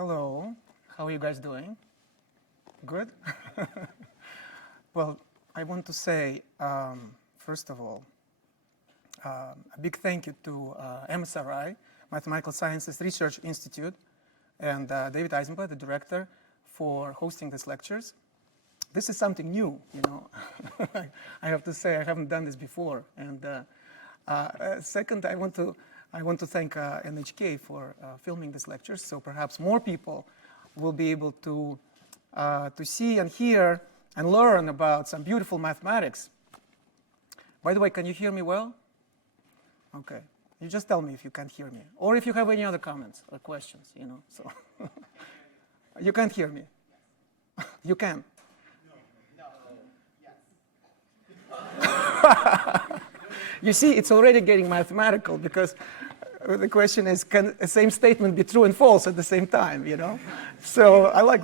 Hello, how are you guys doing? Good? Well, I want to say, first of all, a big thank you to MSRI, Mathematical Sciences Research Institute, and David Eisenblatt, the director, for hosting these lectures. This is something new, you know. I have to say, I haven't done this before. And second, I want to thank NHK for filming these lectures, so perhaps more people will be able to see and hear and learn about some beautiful mathematics. By the way, can you hear me well? Okay. You just tell me if you can't hear me, or if you have any other comments or questions, you know. So you can't hear me. You can. You see, it's already getting mathematical because the question is, can the same statement be true and false at the same time, you know? So I like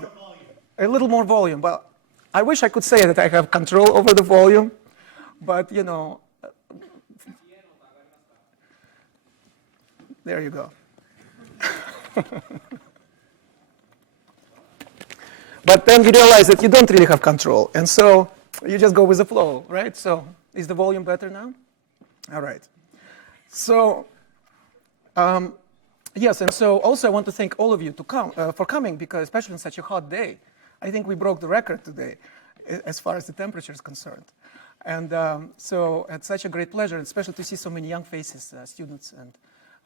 a little more volume. But I wish I could say that I have control over the volume, but, you know, there you go. But then you realize that you don't really have control, and so you just go with the flow, right? So is the volume better now? All right. So yes, and so also I want to thank all of you for coming, because especially on such a hot day, I think we broke the record today as far as the temperature is concerned. And so it's such a great pleasure, especially to see so many young faces, students and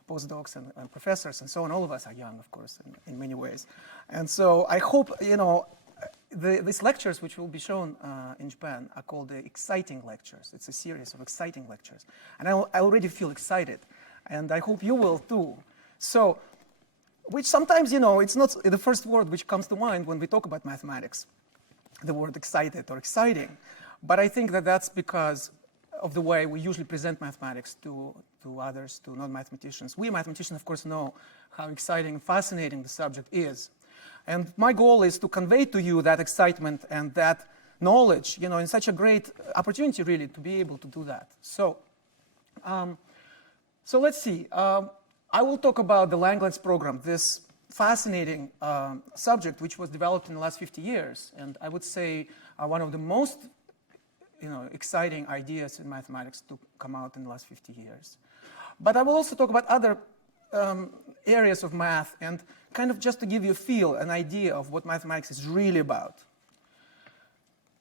postdocs and professors and so on. All of us are young, of course, in many ways. And so I hope, you know, these lectures, which will be shown in Japan, are called the exciting lectures. It's a series of exciting lectures. And I already feel excited. And I hope you will too. So, which sometimes, you know, it's not the first word which comes to mind when we talk about mathematics, the word excited or exciting. But I think that that's because of the way we usually present mathematics to others, to non-mathematicians. We mathematicians, of course, know how exciting and fascinating the subject is. And my goal is to convey to you that excitement and that knowledge, you know, in such a great opportunity, really, to be able to do that. So, so let's see. I will talk about the Langlands Program, this fascinating subject which was developed in the last 50 years. And I would say one of the most, you know, exciting ideas in mathematics to come out in the last 50 years. But I will also talk about other areas of math, and kind of just to give you a feel, an idea of what mathematics is really about.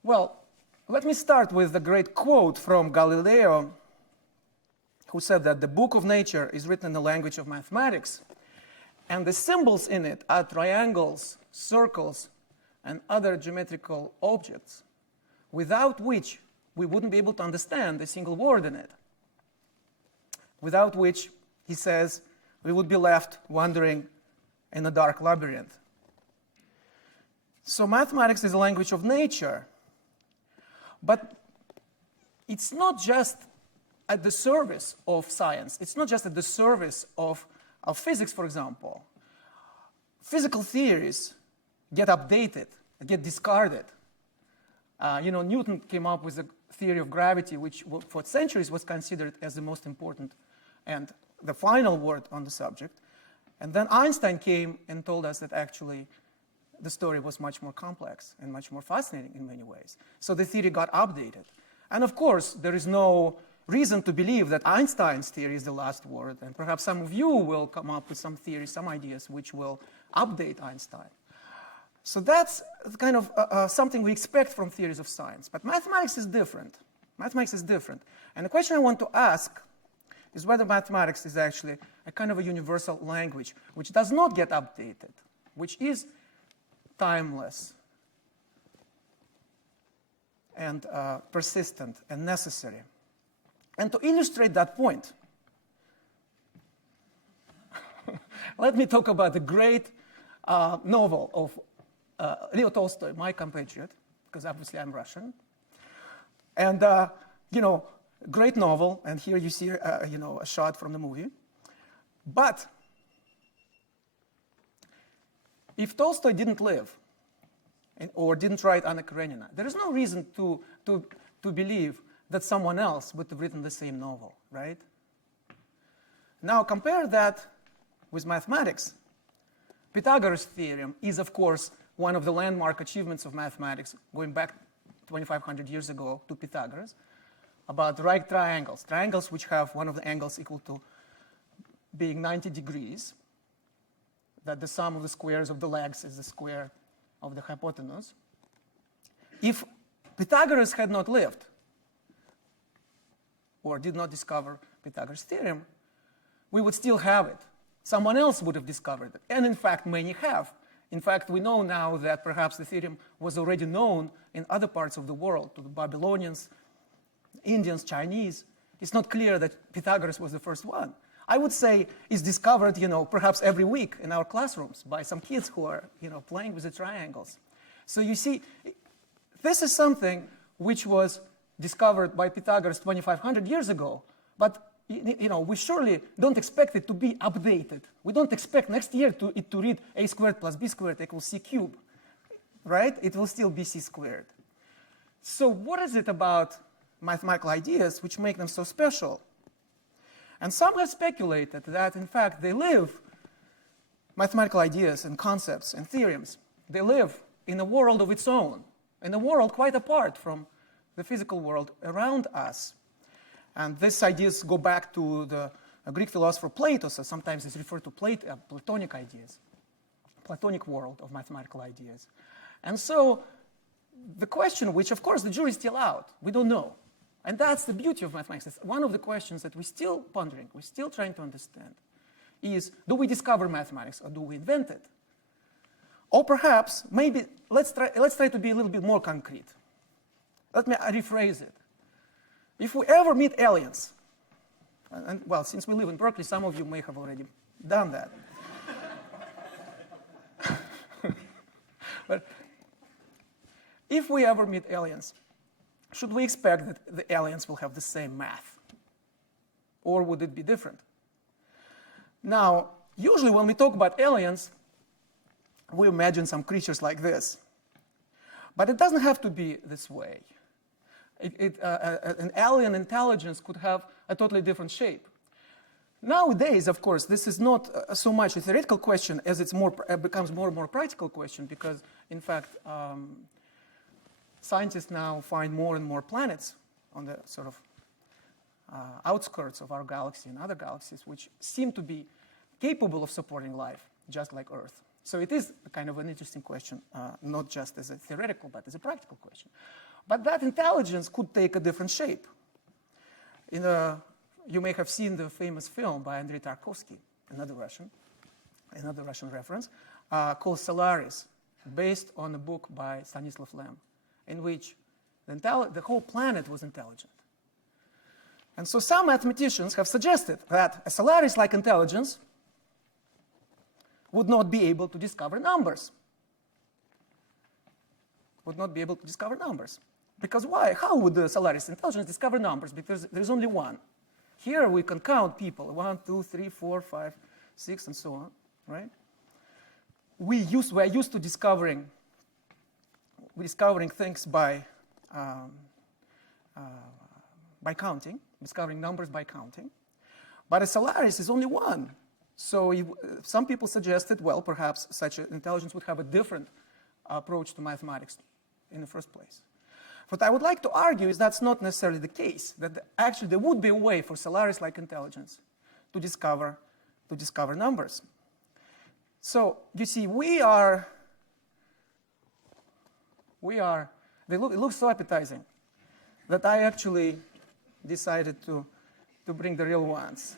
Well, let me start with the great quote from Galileo, who said that the book of nature is written in the language of mathematics, and the symbols in it are triangles, circles, and other geometrical objects, without which we wouldn't be able to understand a single word in it. Without which, he says, we would be left wandering in a dark labyrinth. So mathematics is a language of nature, but it's not just at the service of science. It's not just at the service of physics, for example. Physical theories get updated, get discarded. You know, Newton came up with a theory of gravity, which for centuries was considered as the most important and the final word on the subject. And then Einstein came and told us that actually the story was much more complex and much more fascinating in many ways. So the theory got updated. And of course, there is no reason to believe that Einstein's theory is the last word. And perhaps some of you will come up with some theories, some ideas which will update Einstein. So that's kind of something we expect from theories of science. But mathematics is different. Mathematics is different. And the question I want to ask is whether mathematics is actually a kind of a universal language which does not get updated, which is timeless and persistent and necessary. And to illustrate that point, let me talk about the great novel of Leo Tolstoy, my compatriot, because obviously I'm Russian. And, you know, great novel, and here you see, you know, a shot from the movie. But if Tolstoy didn't live or didn't write Anna Karenina, there is no reason to believe that someone else would have written the same novel, right? Now compare that with mathematics. Pythagoras Theorem is, of course, one of the landmark achievements of mathematics, going back 2,500 years ago to Pythagoras, about right triangles, triangles which have one of the angles equal to being 90 degrees, that the sum of the squares of the legs is the square of the hypotenuse. If Pythagoras had not lived, or did not discover Pythagoras' theorem, we would still have it. Someone else would have discovered it, and in fact, many have. In fact, we know now that perhaps the theorem was already known in other parts of the world, to the Babylonians, Indians, Chinese. It's not clear that Pythagoras was the first one. I would say it's discovered, perhaps every week in our classrooms by some kids who are, playing with the triangles. So you see, this is something which was discovered by Pythagoras 2,500 years ago, but we surely don't expect it to be updated. We don't expect next year it to read a squared plus b squared equals c cubed, right? It will still be c squared. So what is it about mathematical ideas which make them so special? And some have speculated that, in fact, mathematical ideas and concepts and theorems, they live in a world of its own, in a world quite apart from the physical world around us. And these ideas go back to the Greek philosopher Plato, so sometimes it's referred to Platonic ideas, Platonic world of mathematical ideas. And so the question, which of course the jury is still out, we don't know. And that's the beauty of mathematics. It's one of the questions that we're still pondering, we're still trying to understand, is do we discover mathematics or do we invent it? Or perhaps, maybe, let's try to be a little bit more concrete. Let me rephrase it. If we ever meet aliens, and well, since we live in Berkeley, some of you may have already done that. But if we ever meet aliens, should we expect that the aliens will have the same math? Or would it be different? Now, usually when we talk about aliens, we imagine some creatures like this. But it doesn't have to be this way. An alien intelligence could have a totally different shape. Nowadays, of course, this is not so much a theoretical question as it becomes more and more practical question because, in fact, scientists now find more and more planets on the sort of outskirts of our galaxy and other galaxies which seem to be capable of supporting life, just like Earth. So it is kind of an interesting question, not just as a theoretical, but as a practical question. But that intelligence could take a different shape. You may have seen the famous film by Andrei Tarkovsky, another Russian reference, called Solaris, based on a book by Stanislav Lem, in which the whole planet was intelligent. And so some mathematicians have suggested that a Solaris-like intelligence would not be able to discover numbers. Because why? How would the Solaris intelligence discover numbers? Because there's only one. Here we can count people, 1, 2, 3, 4, 5, 6, and so on, right? We're used to discovering things by counting, discovering numbers by counting. But a Solaris is only one. So some people suggested, well, perhaps such an intelligence would have a different approach to mathematics in the first place. What I would like to argue is that's not necessarily the case, that actually there would be a way for Solaris-like intelligence to discover numbers. So you see, it looks so appetizing that I actually decided to bring the real ones.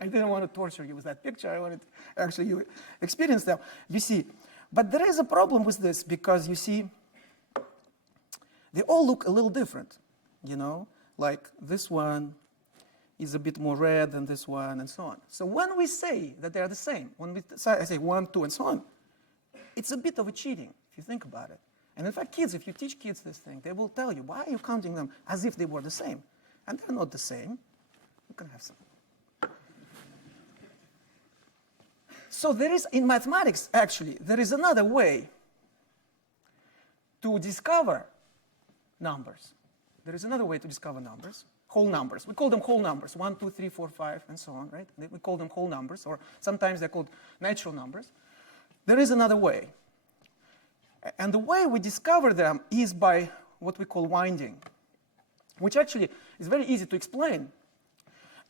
I didn't want to torture you with that picture. I wanted actually you experience them. You see, but there is a problem with this because you see, they all look a little different, like this one is a bit more red than this one and so on. So when we say that they are the same, when I say 1, 2, and so on, it's a bit of a cheating if you think about it. And in fact, if you teach kids this thing, they will tell you, why are you counting them as if they were the same? And they're not the same. You can have some. So there is, in mathematics, actually, there is another way to discover numbers. There is another way to discover numbers, whole numbers. We call them whole numbers, 1, 2, 3, 4, 5, and so on, right? We call them whole numbers, or sometimes they're called natural numbers. There is another way. And the way we discover them is by what we call winding, which actually is very easy to explain.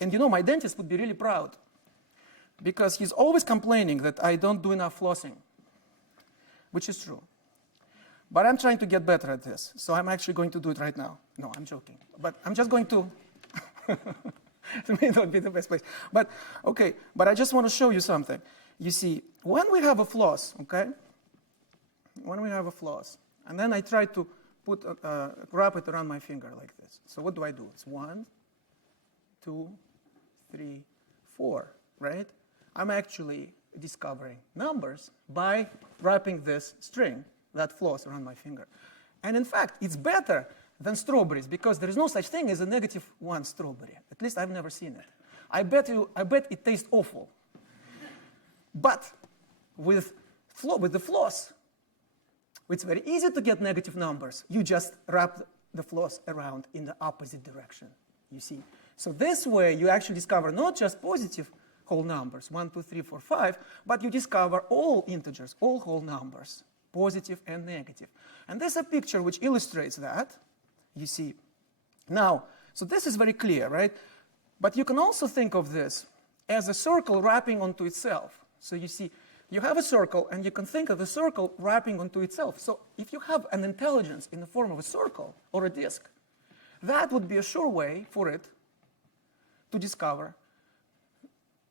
And you know, my dentist would be really proud, because he's always complaining that I don't do enough flossing, which is true. But I'm trying to get better at this, so I'm actually going to do it right now. No, I'm joking. But I'm just going to. It may not be the best place. But, okay, but I just want to show you something. You see, when we have a floss, okay? When we have a floss, and then I try to wrap it around my finger like this. So what do I do? It's 1, 2, 3, 4, right? I'm actually discovering numbers by wrapping this string, that floss, around my finger. And in fact, it's better than strawberries, because there is no such thing as a -1 strawberry. At least I've never seen it. I bet it tastes awful. But with the floss, it's very easy to get negative numbers. You just wrap the floss around in the opposite direction, you see. So this way, you actually discover not just positive whole numbers, 1, 2, 3, 4, 5, but you discover all integers, all whole numbers, positive and negative. And there's a picture which illustrates that, you see. Now, so this is very clear, right? But you can also think of this as a circle wrapping onto itself. So you see, you have a circle, and you can think of the circle wrapping onto itself. So if you have an intelligence in the form of a circle or a disk, that would be a sure way for it to discover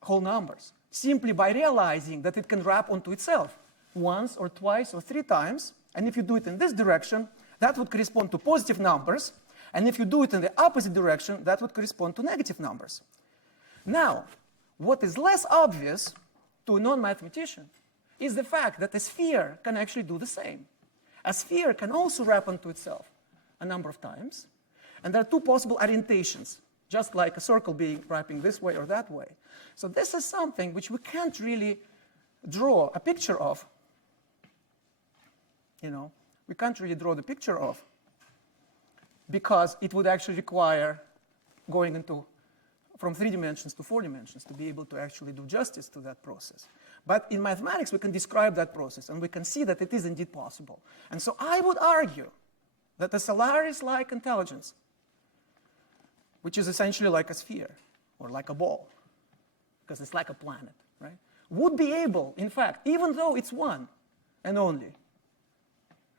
whole numbers, simply by realizing that it can wrap onto itself once or twice or 3 times. And if you do it in this direction, that would correspond to positive numbers. And if you do it in the opposite direction, that would correspond to negative numbers. Now, what is less obvious to a non-mathematician is the fact that a sphere can actually do the same. A sphere can also wrap onto itself a number of times. And there are 2 possible orientations, just like a circle being wrapping this way or that way. So this is something which we can't really draw a picture of. You know, we can't really draw the picture of, because it would actually require going from 3 dimensions to 4 dimensions to be able to actually do justice to that process. But in mathematics, we can describe that process, and we can see that it is indeed possible. And so I would argue that a Solaris-like intelligence, which is essentially like a sphere or like a ball, because it's like a planet, right, would be able, in fact, even though it's one and only,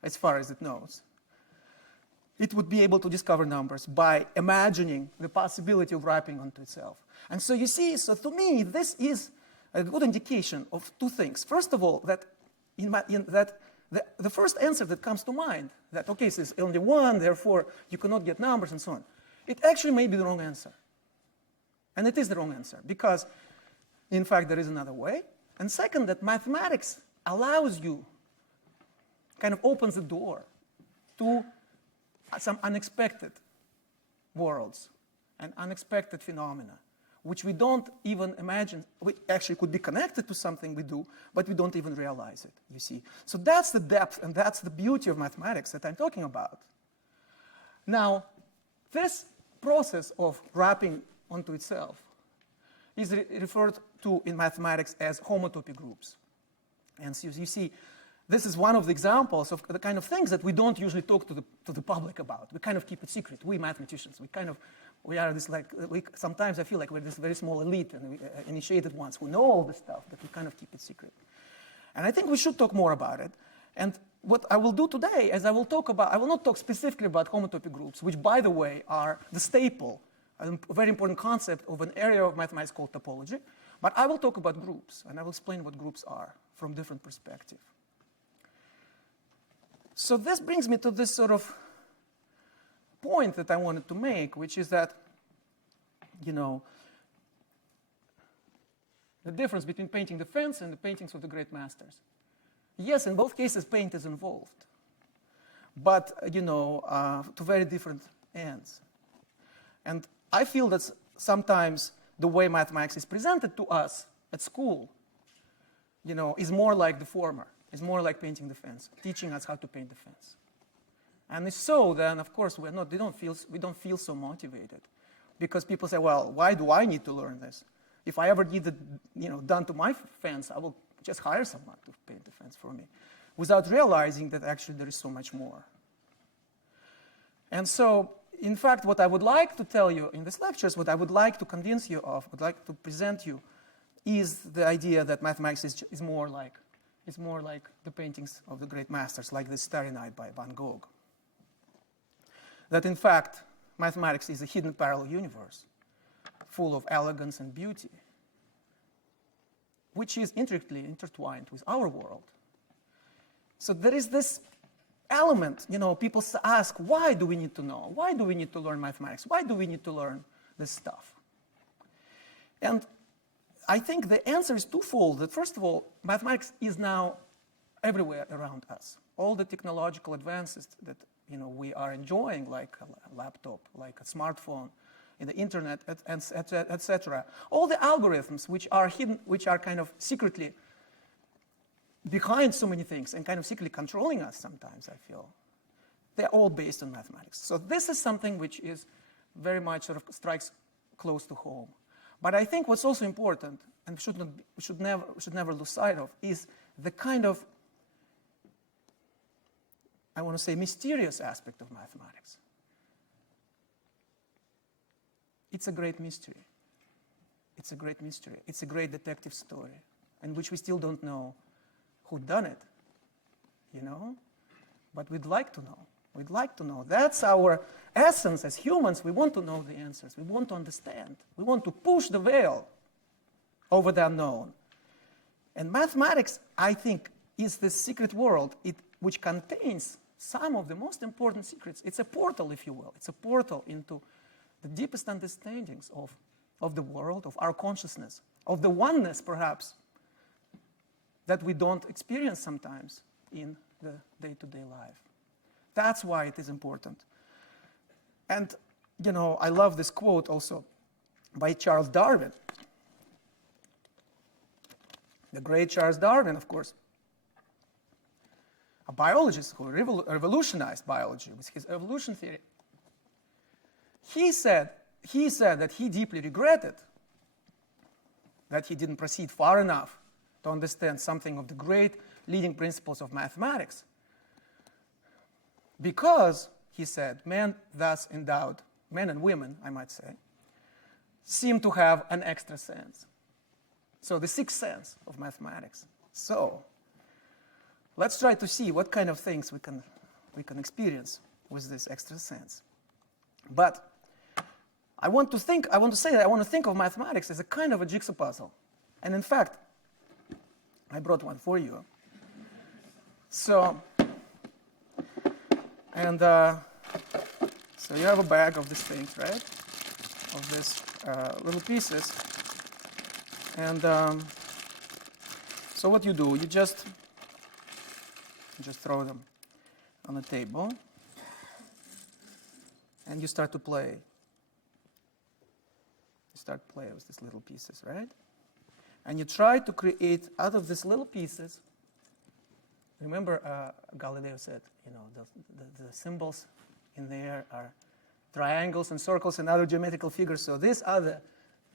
as far as it knows, it would be able to discover numbers by imagining the possibility of wrapping onto itself. And so you see, so to me, this is a good indication of 2 things. First of all, that the first answer that comes to mind, that, okay, so it's only 1, therefore you cannot get numbers and so on, it actually may be the wrong answer. And it is the wrong answer, because, in fact, there is another way. And second, that mathematics allows you, kind of opens the door to some unexpected worlds and unexpected phenomena, which we don't even imagine, we actually could be connected to something we do, but we don't even realize it, you see. So that's the depth, and that's the beauty of mathematics that I'm talking about. Now, this process of wrapping onto itself is referred to in mathematics as homotopy groups. And so you see, this is one of the examples of the kind of things that we don't usually talk to the public about. We kind of keep it secret. We mathematicians, we are this sometimes I feel like we're this very small elite and initiated ones who know all this stuff, but we kind of keep it secret. And I think we should talk more about it. And what I will do today is I will not talk specifically about homotopy groups, which, by the way, are the staple, a very important concept of an area of mathematics called topology. But I will talk about groups, and I will explain what groups are from different perspectives. So this brings me to this sort of point that I wanted to make, which is that, you know, the difference between painting the fence and the paintings of the great masters. Yes, in both cases, paint is involved, but, you know, to very different ends. And I feel that sometimes the way mathematics is presented to us at school, you know, is more like the former. It's more like painting the fence, teaching us how to paint the fence. And if so, then of course we don't feel so motivated. Because people say, well, why do I need to learn this? If I ever need it done to my fence, I will just hire someone to paint the fence for me, without realizing that actually there is so much more. And so, in fact, what I would like to tell you in these lectures, what I would like to convince you of, would like to present you, is the idea that mathematics is more like the paintings of the great masters, like this Starry Night by Van Gogh. That in fact, mathematics is a hidden parallel universe, full of elegance and beauty, which is intricately intertwined with our world. So there is this element, people ask, why do we need to know? Why do we need to learn mathematics? Why do we need to learn this stuff? And I think the answer is twofold. That first of all, mathematics is now everywhere around us. All the technological advances that we are enjoying, like a laptop, like a smartphone, in the internet, etc. All the algorithms which are hidden, which are kind of secretly behind so many things and kind of secretly controlling us sometimes, I feel, they're all based on mathematics. So this is something which is very much sort of strikes close to home. But I think what's also important, and we should never lose sight of, is the kind of, I want to say, mysterious aspect of mathematics. It's a great mystery. It's a great mystery. It's a great detective story in which we still don't know who done it, But we'd like to know. We'd like to know. That's our essence as humans. We want to know the answers. We want to understand. We want to push the veil over the unknown. And mathematics, I think, is the secret world which contains some of the most important secrets. It's a portal, if you will. It's a portal into the deepest understandings of the world, of our consciousness, of the oneness, perhaps, that we don't experience sometimes in the day-to-day life. That's why it is important. And, I love this quote also by Charles Darwin. The great Charles Darwin, of course, a biologist who revolutionized biology with his evolution theory. He said that he deeply regretted that he didn't proceed far enough to understand something of the great leading principles of mathematics. Because, he said, men thus endowed, men and women, I might say, seem to have an extra sense. So the sixth sense of mathematics. So let's try to see what kind of things we can experience with this extra sense. But I want to think of mathematics as a kind of a jigsaw puzzle. And in fact, I brought one for you. So you have a bag of these things, right? Of these little pieces. And so what you do, you just throw them on the table, and you start to play. You start playing with these little pieces, right? And you try to create out of these little pieces. Remember, Galileo said, the symbols in there are triangles and circles and other geometrical figures. So these are the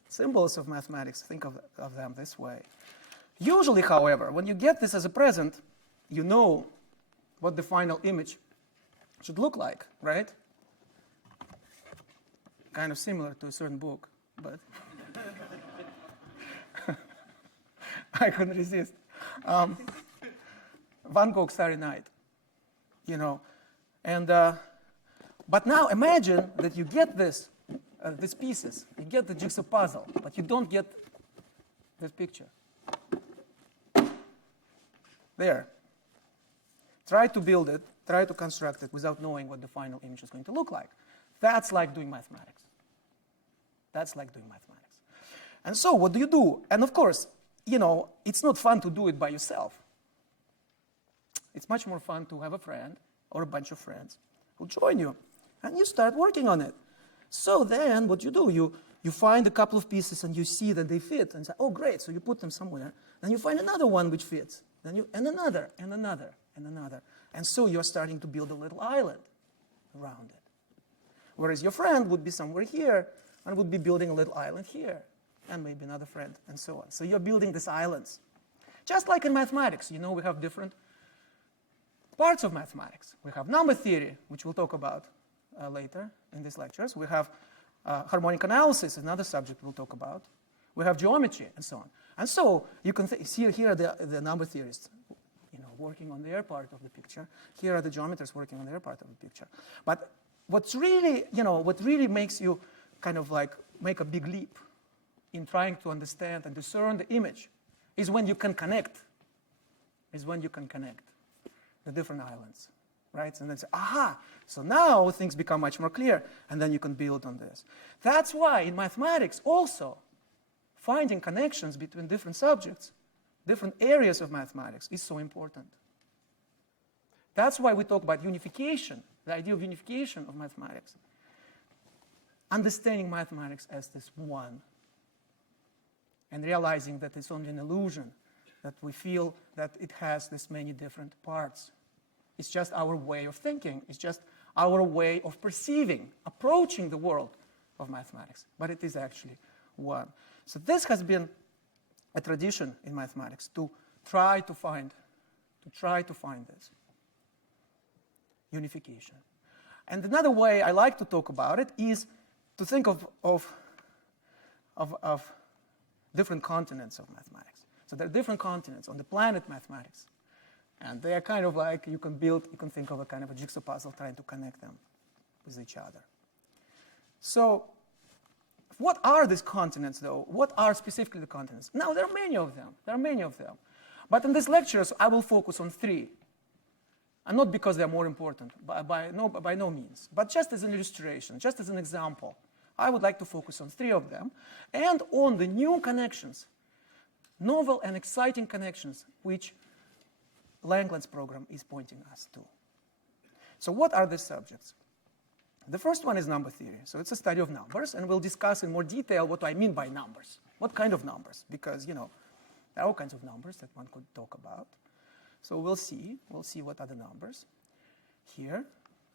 symbols of mathematics. Think of them this way. Usually, however, when you get this as a present, you know what the final image should look like, right? Kind of similar to a certain book, but I couldn't resist. Van Gogh's Starry Night, and but now imagine that you get these pieces, you get the jigsaw puzzle, but you don't get this picture. There. Try to build it, try to construct it without knowing what the final image is going to look like. That's like doing mathematics. That's like doing mathematics. And so what do you do? And of course, it's not fun to do it by yourself. It's much more fun to have a friend or a bunch of friends who join you, and you start working on it. So then what you do, you find a couple of pieces and you see that they fit, and say, oh great, so you put them somewhere. Then you find another one which fits, and another, and another, and another. And so you're starting to build a little island around it. Whereas your friend would be somewhere here, and would be building a little island here, and maybe another friend, and so on. So you're building these islands. Just like in mathematics, you know, we have different parts of mathematics. We have number theory, which we'll talk about later in these lectures. We have harmonic analysis, another subject we'll talk about. We have geometry, and so on. And so you can see here are the number theorists, you know, working on their part of the picture. Here are the geometers working on their part of the picture. But what's really, you know, what really makes you kind of like make a big leap in trying to understand and discern the image is when you can connect. The different islands, right? And then say, aha, so now things become much more clear, and then you can build on this. That's why in mathematics also, finding connections between different subjects, different areas of mathematics is so important. That's why we talk about unification, the idea of unification of mathematics. Understanding mathematics as this one, and realizing that it's only an illusion, that we feel that it has this many different parts. It's just our way of thinking. It's just our way of perceiving, approaching the world of mathematics. But it is actually one. So this has been a tradition in mathematics to try to find this unification. And another way I like to talk about it is to think of different continents of mathematics. So there are different continents on the planet mathematics. And they are kind of like, you can think of a kind of a jigsaw puzzle trying to connect them with each other. So what are these continents, though? What are specifically the continents? Now, there are many of them. But in these lectures, I will focus on 3. And not because they're more important, by no means. But just as an illustration, just as an example, I would like to focus on 3 of them and on the new connections, novel and exciting connections, which Langlands Program is pointing us to. So what are the subjects? The first one is number theory. So it's a study of numbers, and we'll discuss in more detail what I mean by numbers. What kind of numbers? Because, you know, there are all kinds of numbers that one could talk about. So we'll see what are the numbers here.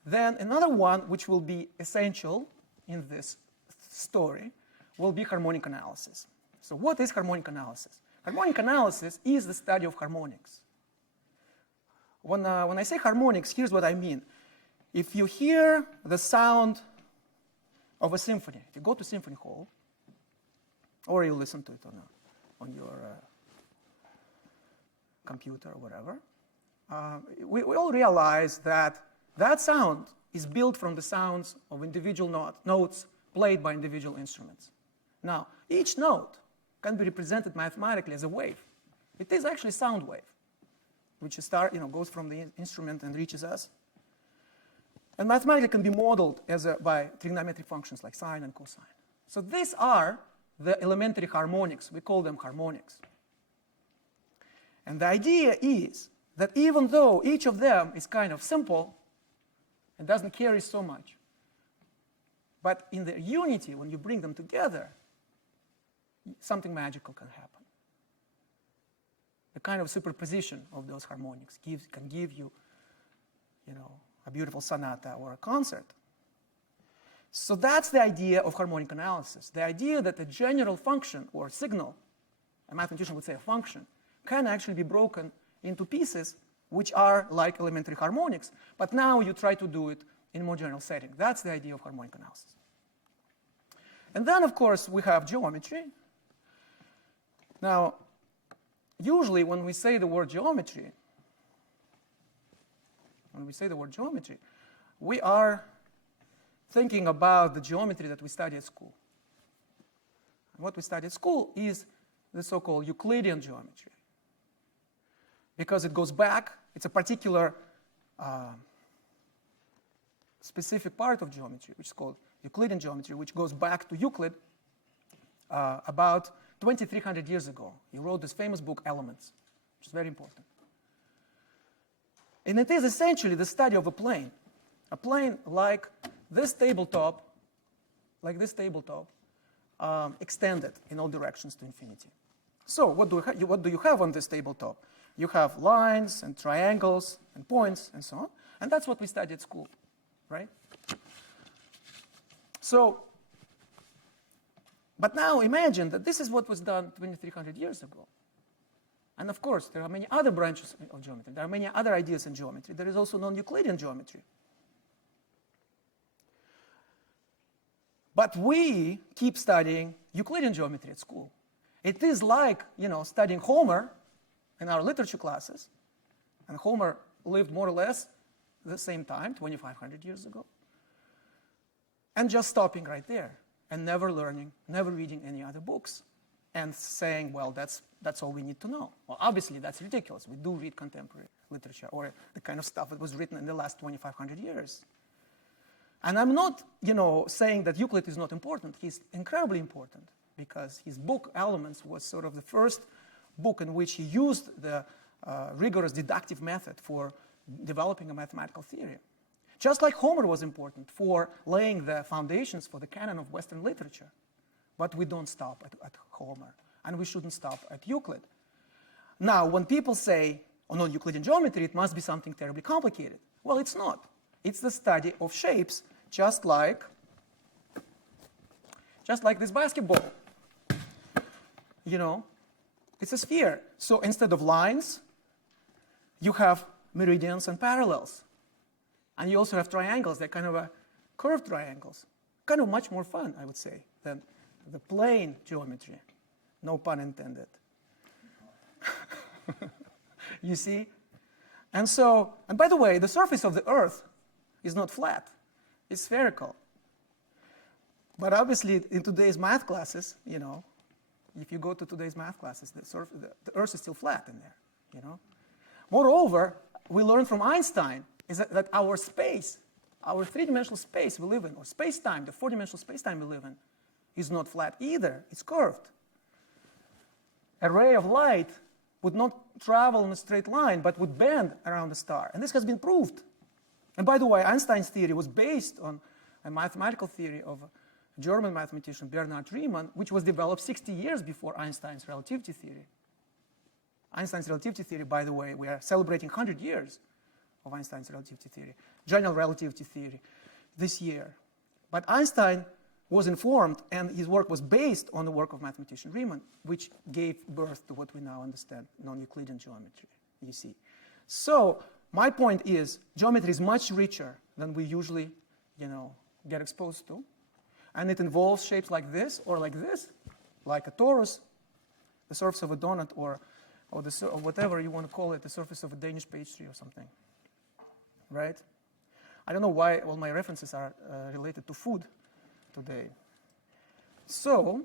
Then another one, which will be essential in this story, will be harmonic analysis. So what is harmonic analysis? Harmonic analysis is the study of harmonics. When I say harmonics, here's what I mean. If you hear the sound of a symphony, if you go to symphony hall, or you listen to it on your computer or whatever, we all realize that that sound is built from the sounds of individual notes played by individual instruments. Now, each note can be represented mathematically as a wave. It is actually a sound wave, which goes from the instrument and reaches us. And mathematically can be modeled by trigonometric functions like sine and cosine. So these are the elementary harmonics. We call them harmonics. And the idea is that even though each of them is kind of simple and doesn't carry so much, but in their unity, when you bring them together, something magical can happen. The kind of superposition of those harmonics can give you, a beautiful sonata or a concert. So that's the idea of harmonic analysis. The idea that a general function or signal, a mathematician would say a function, can actually be broken into pieces which are like elementary harmonics, but now you try to do it in a more general setting. That's the idea of harmonic analysis. And then, of course, we have geometry. Now, usually when we say the word geometry, we are thinking about the geometry that we study at school. And what we study at school is the so-called Euclidean geometry. Because it goes back, it's a particular specific part of geometry, which is called Euclidean geometry, which goes back to Euclid about 2,300 years ago. He wrote this famous book, Elements, which is very important. And it is essentially the study of a plane like this tabletop, extended in all directions to infinity. So what do you have on this tabletop? You have lines and triangles and points and so on. And that's what we study at school, right? So But now imagine that this is what was done 2,300 years ago. And of course, there are many other branches of geometry. There are many other ideas in geometry. There is also non-Euclidean geometry. But we keep studying Euclidean geometry at school. It is like, studying Homer in our literature classes. And Homer lived more or less the same time, 2,500 years ago. And just stopping right there and never learning, never reading any other books and saying, well, that's all we need to know. Well, obviously, that's ridiculous. We do read contemporary literature or the kind of stuff that was written in the last 2,500 years. And I'm not, saying that Euclid is not important. He's incredibly important because his book, Elements, was sort of the first book in which he used the rigorous deductive method for developing a mathematical theory. Just like Homer was important for laying the foundations for the canon of Western literature. But we don't stop at Homer, and we shouldn't stop at Euclid. Now, when people say, oh, no, Euclidean geometry, it must be something terribly complicated. Well, it's not. It's the study of shapes, just like this basketball. It's a sphere. So instead of lines, you have meridians and parallels. And you also have triangles. They're kind of curved triangles. Kind of much more fun, I would say, than the plane geometry. No pun intended. You see? And by the way, the surface of the Earth is not flat. It's spherical. But obviously, in today's math classes, if you go to today's math classes, the Earth is still flat in there, Moreover, we learned from Einstein is that our space, our three-dimensional space we live in, or space-time, the four-dimensional space-time we live in, is not flat either. It's curved. A ray of light would not travel in a straight line, but would bend around the star. And this has been proved. And by the way, Einstein's theory was based on a mathematical theory of a German mathematician, Bernhard Riemann, which was developed 60 years before Einstein's relativity theory. Einstein's relativity theory, by the way, we are celebrating 100 years of Einstein's relativity theory, general relativity theory, this year. But Einstein was informed, and his work was based on the work of mathematician Riemann, which gave birth to what we now understand, non-Euclidean geometry, you see. So my point is, geometry is much richer than we usually, get exposed to. And it involves shapes like this, or like this, like a torus, the surface of a donut, or whatever you want to call it, the surface of a Danish pastry or something, right? I don't know why all my references are related to food today. So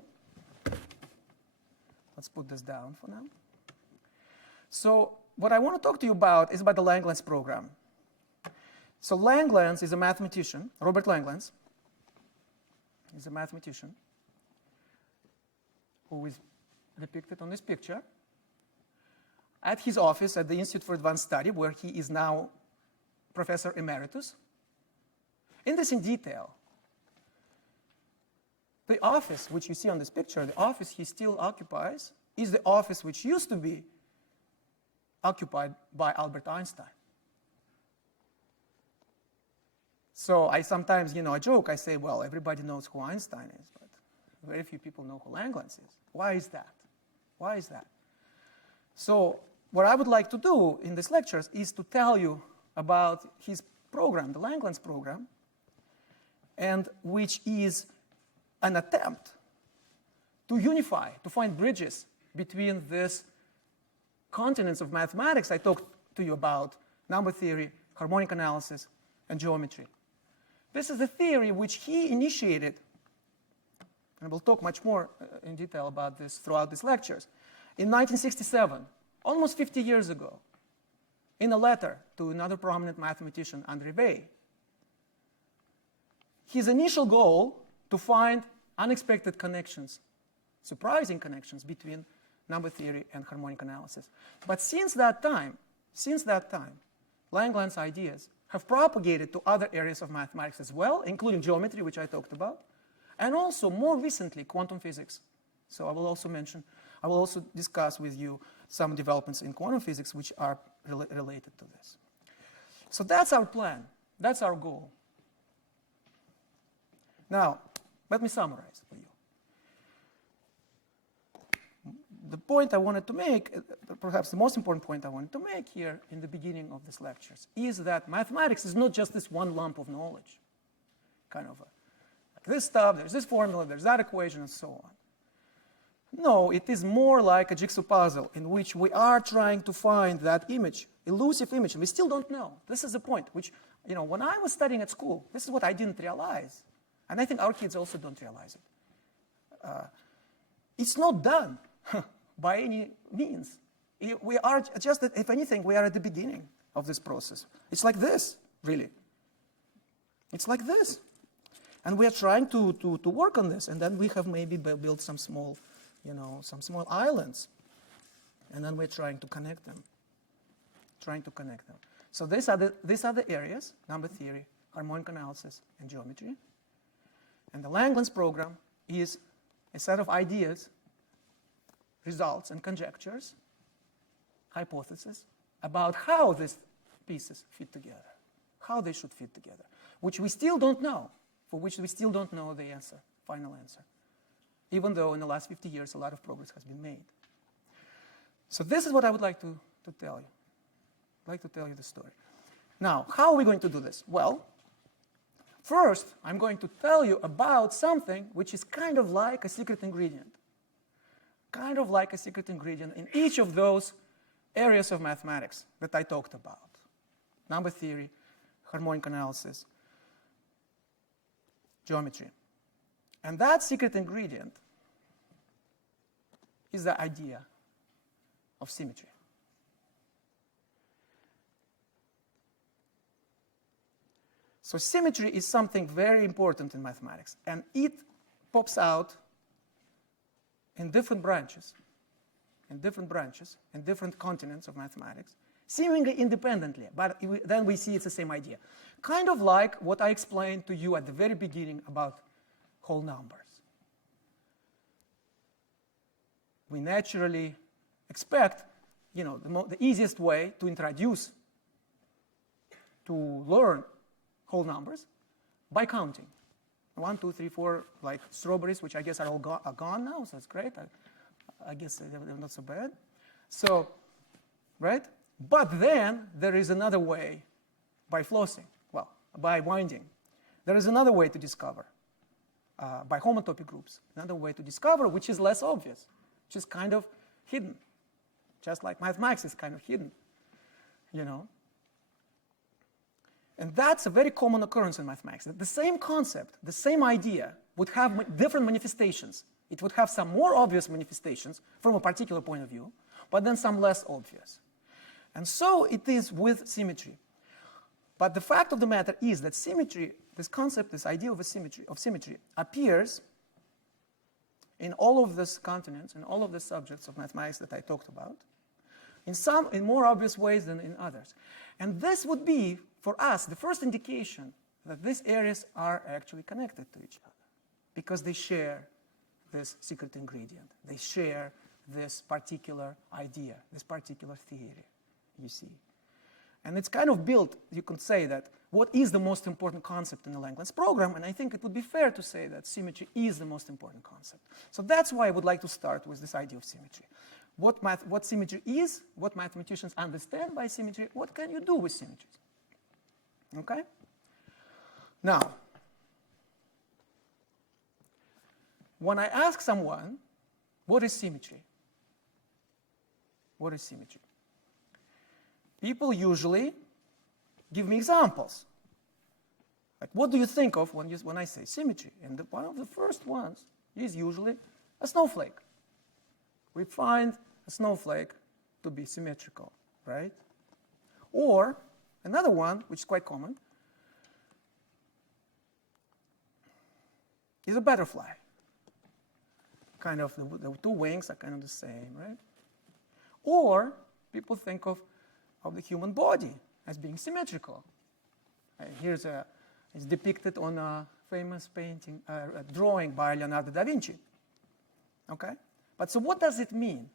let's put this down for now. So what I want to talk to you about is about the Langlands program. So Langlands is a mathematician, Robert Langlands is a mathematician who is depicted on this picture at his office at the Institute for Advanced Study, where he is now Professor Emeritus. In this in detail, the office which you see on this picture, the office he still occupies, is the office which used to be occupied by Albert Einstein. So I sometimes, I joke, I say, well, everybody knows who Einstein is, but very few people know who Langlands is. Why is that? Why is that? So what I would like to do in these lectures is to tell you about his program, the Langlands program, and which is an attempt to unify, to find bridges between these continents of mathematics I talked to you about, number theory, harmonic analysis, and geometry. This is a theory which he initiated, and we'll talk much more in detail about this throughout these lectures, in 1967, almost 50 years ago, in a letter to another prominent mathematician, André Weil. His initial goal to find unexpected connections, surprising connections between number theory and harmonic analysis. But since that time, Langlands' ideas have propagated to other areas of mathematics as well, including geometry, which I talked about, and also more recently, quantum physics. So I will also discuss with you some developments in quantum physics which are related to this. So that's our plan. That's our goal. Now, let me summarize for you. the point I wanted to make, perhaps the most important point I wanted to make here in the beginning of these lectures, is that mathematics is not just this one lump of knowledge, kind of like this stuff, there's this formula, there's that equation, and so on. No, it is more like a jigsaw puzzle in which we are trying to find that image, elusive image, and we still don't know. This is the point, which, when I was studying at school, this is what I didn't realize. And I think our kids also don't realize it. It's not done by any means. We are just, if anything, we are at the beginning of this process. It's like this, really. It's like this. And we are trying to work on this, and then we have maybe built some small, some small islands, and then we're trying to connect them. So these are the areas: number theory, harmonic analysis, and geometry. And the Langlands program is a set of ideas, results, and conjectures, hypotheses, about how these pieces fit together, how they should fit together, which we still don't know, for which we still don't know the answer, final answer, even though in the last 50 years a lot of progress has been made. So this is what I would like to tell you. I'd like to tell you the story. Now, how are we going to do this? Well, first, I'm going to tell you about something which is kind of like a secret ingredient. Kind of like a secret ingredient in each of those areas of mathematics that I talked about. Number theory, harmonic analysis, geometry. And that secret ingredient is the idea of symmetry. So symmetry is something very important in mathematics, and it pops out in different branches, in different continents of mathematics, seemingly independently, but then we see it's the same idea. Kind of like what I explained to you at the very beginning about whole numbers. We naturally expect, the easiest way to introduce, to learn whole numbers by counting. 1, 2, 3, 4, like strawberries, which I guess are all gone now, so that's great. I guess they're not so bad. So, right? But then there is another way by flossing, well, by winding. There is another way to discover, by homotopy groups, another way to discover which is less obvious, which is kind of hidden, just like mathematics is kind of hidden, And that's a very common occurrence in mathematics. The same concept, the same idea would have different manifestations. It would have some more obvious manifestations from a particular point of view, but then some less obvious. And so it is with symmetry. But the fact of the matter is that symmetry, this concept, this idea of symmetry appears in all of these continents, in all of the subjects of mathematics that I talked about, in more obvious ways than in others. And this would be, for us, the first indication that these areas are actually connected to each other, because they share this secret ingredient. They share this particular idea, this particular theory, you see. And it's kind of built, you could say that, what is the most important concept in the Langlands program? And I think it would be fair to say that symmetry is the most important concept. So that's why I would like to start with this idea of symmetry. What symmetry is, what mathematicians understand by symmetry, what can you do with symmetries? Okay? Now, when I ask someone, what is symmetry? What is symmetry? People usually give me examples. Like, what do you think of when I say symmetry? And one of the first ones is usually a snowflake. We find a snowflake to be symmetrical, right? Or another one, which is quite common, is a butterfly. Kind of, the two wings are kind of the same, right? Or people think of the human body as being symmetrical. It's depicted on a famous painting, a drawing by Leonardo da Vinci. Okay? But so what does it mean?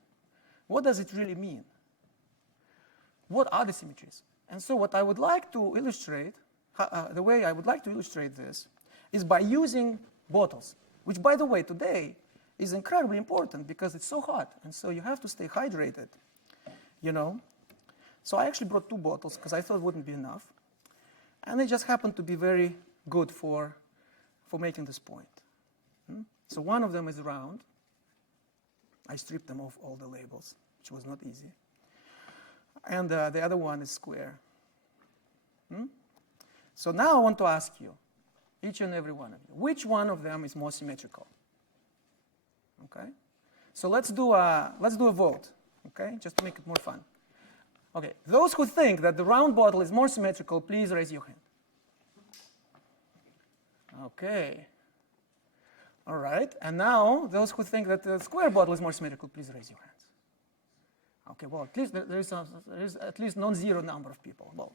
What does it really mean? What are the symmetries? And so what I would like to illustrate, the way I would like to illustrate this, is by using bottles, which, by the way, today is incredibly important because it's so hot, and so you have to stay hydrated, you know. So I actually brought 2 bottles because I thought it wouldn't be enough. And they just happened to be very good for making this point. So one of them is round. I stripped them off all the labels, which was not easy. And the other one is square. So now I want to ask you, each and every one of you, which one of them is more symmetrical? Okay? So let's do a vote, okay, just to make it more fun. Okay, those who think that the round bottle is more symmetrical, please raise your hand. Okay. All right, and now those who think that the square bottle is more symmetrical, please raise your hands. Okay, well, at least there is at least non-zero number of people, well,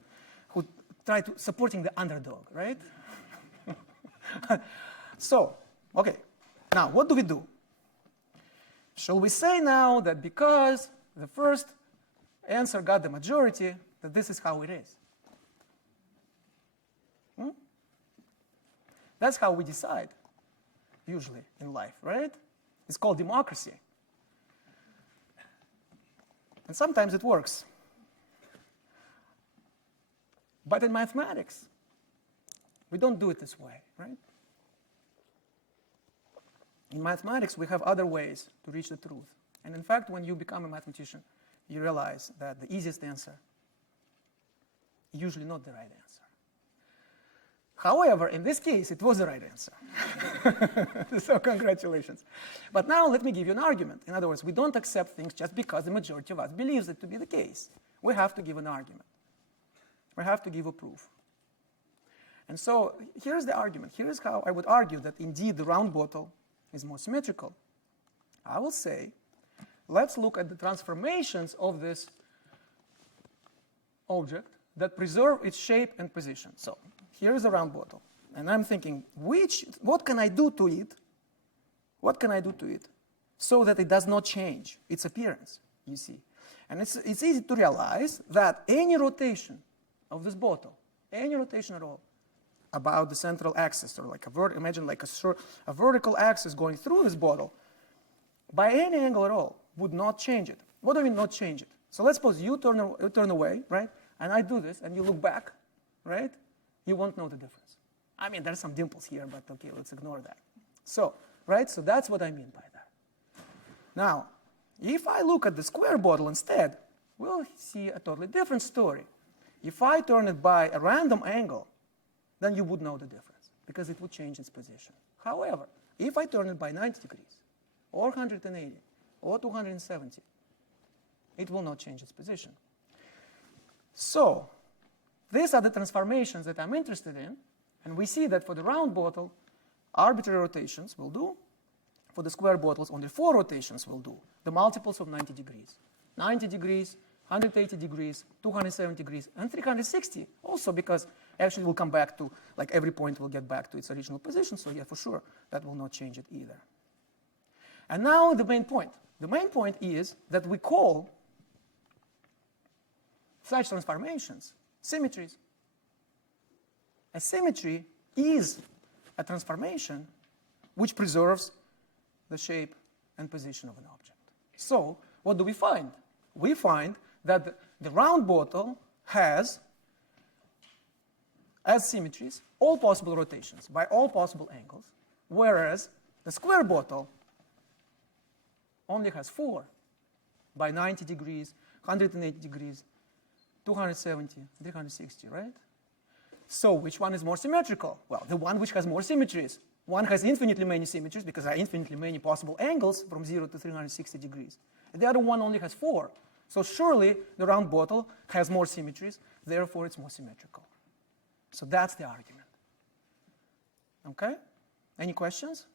who try to supporting the underdog, right? So, okay, now what do? Shall we say now that because the first answer got the majority, that this is how it is? That's how we decide, usually, in life, right? It's called democracy. And sometimes it works. But in mathematics, we don't do it this way, right? In mathematics, we have other ways to reach the truth. And in fact, when you become a mathematician, you realize that the easiest answer is usually not the right answer. However, in this case, it was the right answer. So congratulations. But now let me give you an argument. In other words, we don't accept things just because the majority of us believes it to be the case. We have to give an argument. We have to give a proof. And so here's the argument. Here's how I would argue that indeed the round bottle is more symmetrical. I will say, let's look at the transformations of this object that preserve its shape and position. So here is a round bottle. And I'm thinking, what can I do to it? What can I do to it so that it does not change its appearance, you see? And it's easy to realize that any rotation of this bottle, any rotation at all, about the central axis, or like imagine like a vertical axis going through this bottle, by any angle at all, would not change it. What do I mean not change it? So let's suppose you turn away, right? And I do this, and you look back, right? You won't know the difference. I mean, there's some dimples here, but okay, let's ignore that. So, right? So that's what I mean by that. Now, if I look at the square bottle instead, we'll see a totally different story. If I turn it by a random angle, then you would know the difference, because it would change its position. However, if I turn it by 90 degrees, or 180, or 270, it will not change its position. So, these are the transformations that I'm interested in, and we see that for the round bottle, arbitrary rotations will do. For the square bottles, only 4 rotations will do, the multiples of 90 degrees. 90 degrees, 180 degrees, 270 degrees, and 360 also, because actually we'll come back to, like every point will get back to its original position, so yeah, for sure, that will not change it either. And now the main point. The main point is that we call such transformations symmetries. A symmetry is a transformation which preserves the shape and position of an object. So what do we find? We find that the round bottle has, as symmetries, all possible rotations by all possible angles, whereas the square bottle only has 4 by 90 degrees, 180 degrees, 270, 360, right? So which one is more symmetrical? Well, the one which has more symmetries. One has infinitely many symmetries because there are infinitely many possible angles from 0 to 360 degrees. And the other one only has 4. So surely the round bottle has more symmetries, therefore it's more symmetrical. So that's the argument. Okay? Any questions?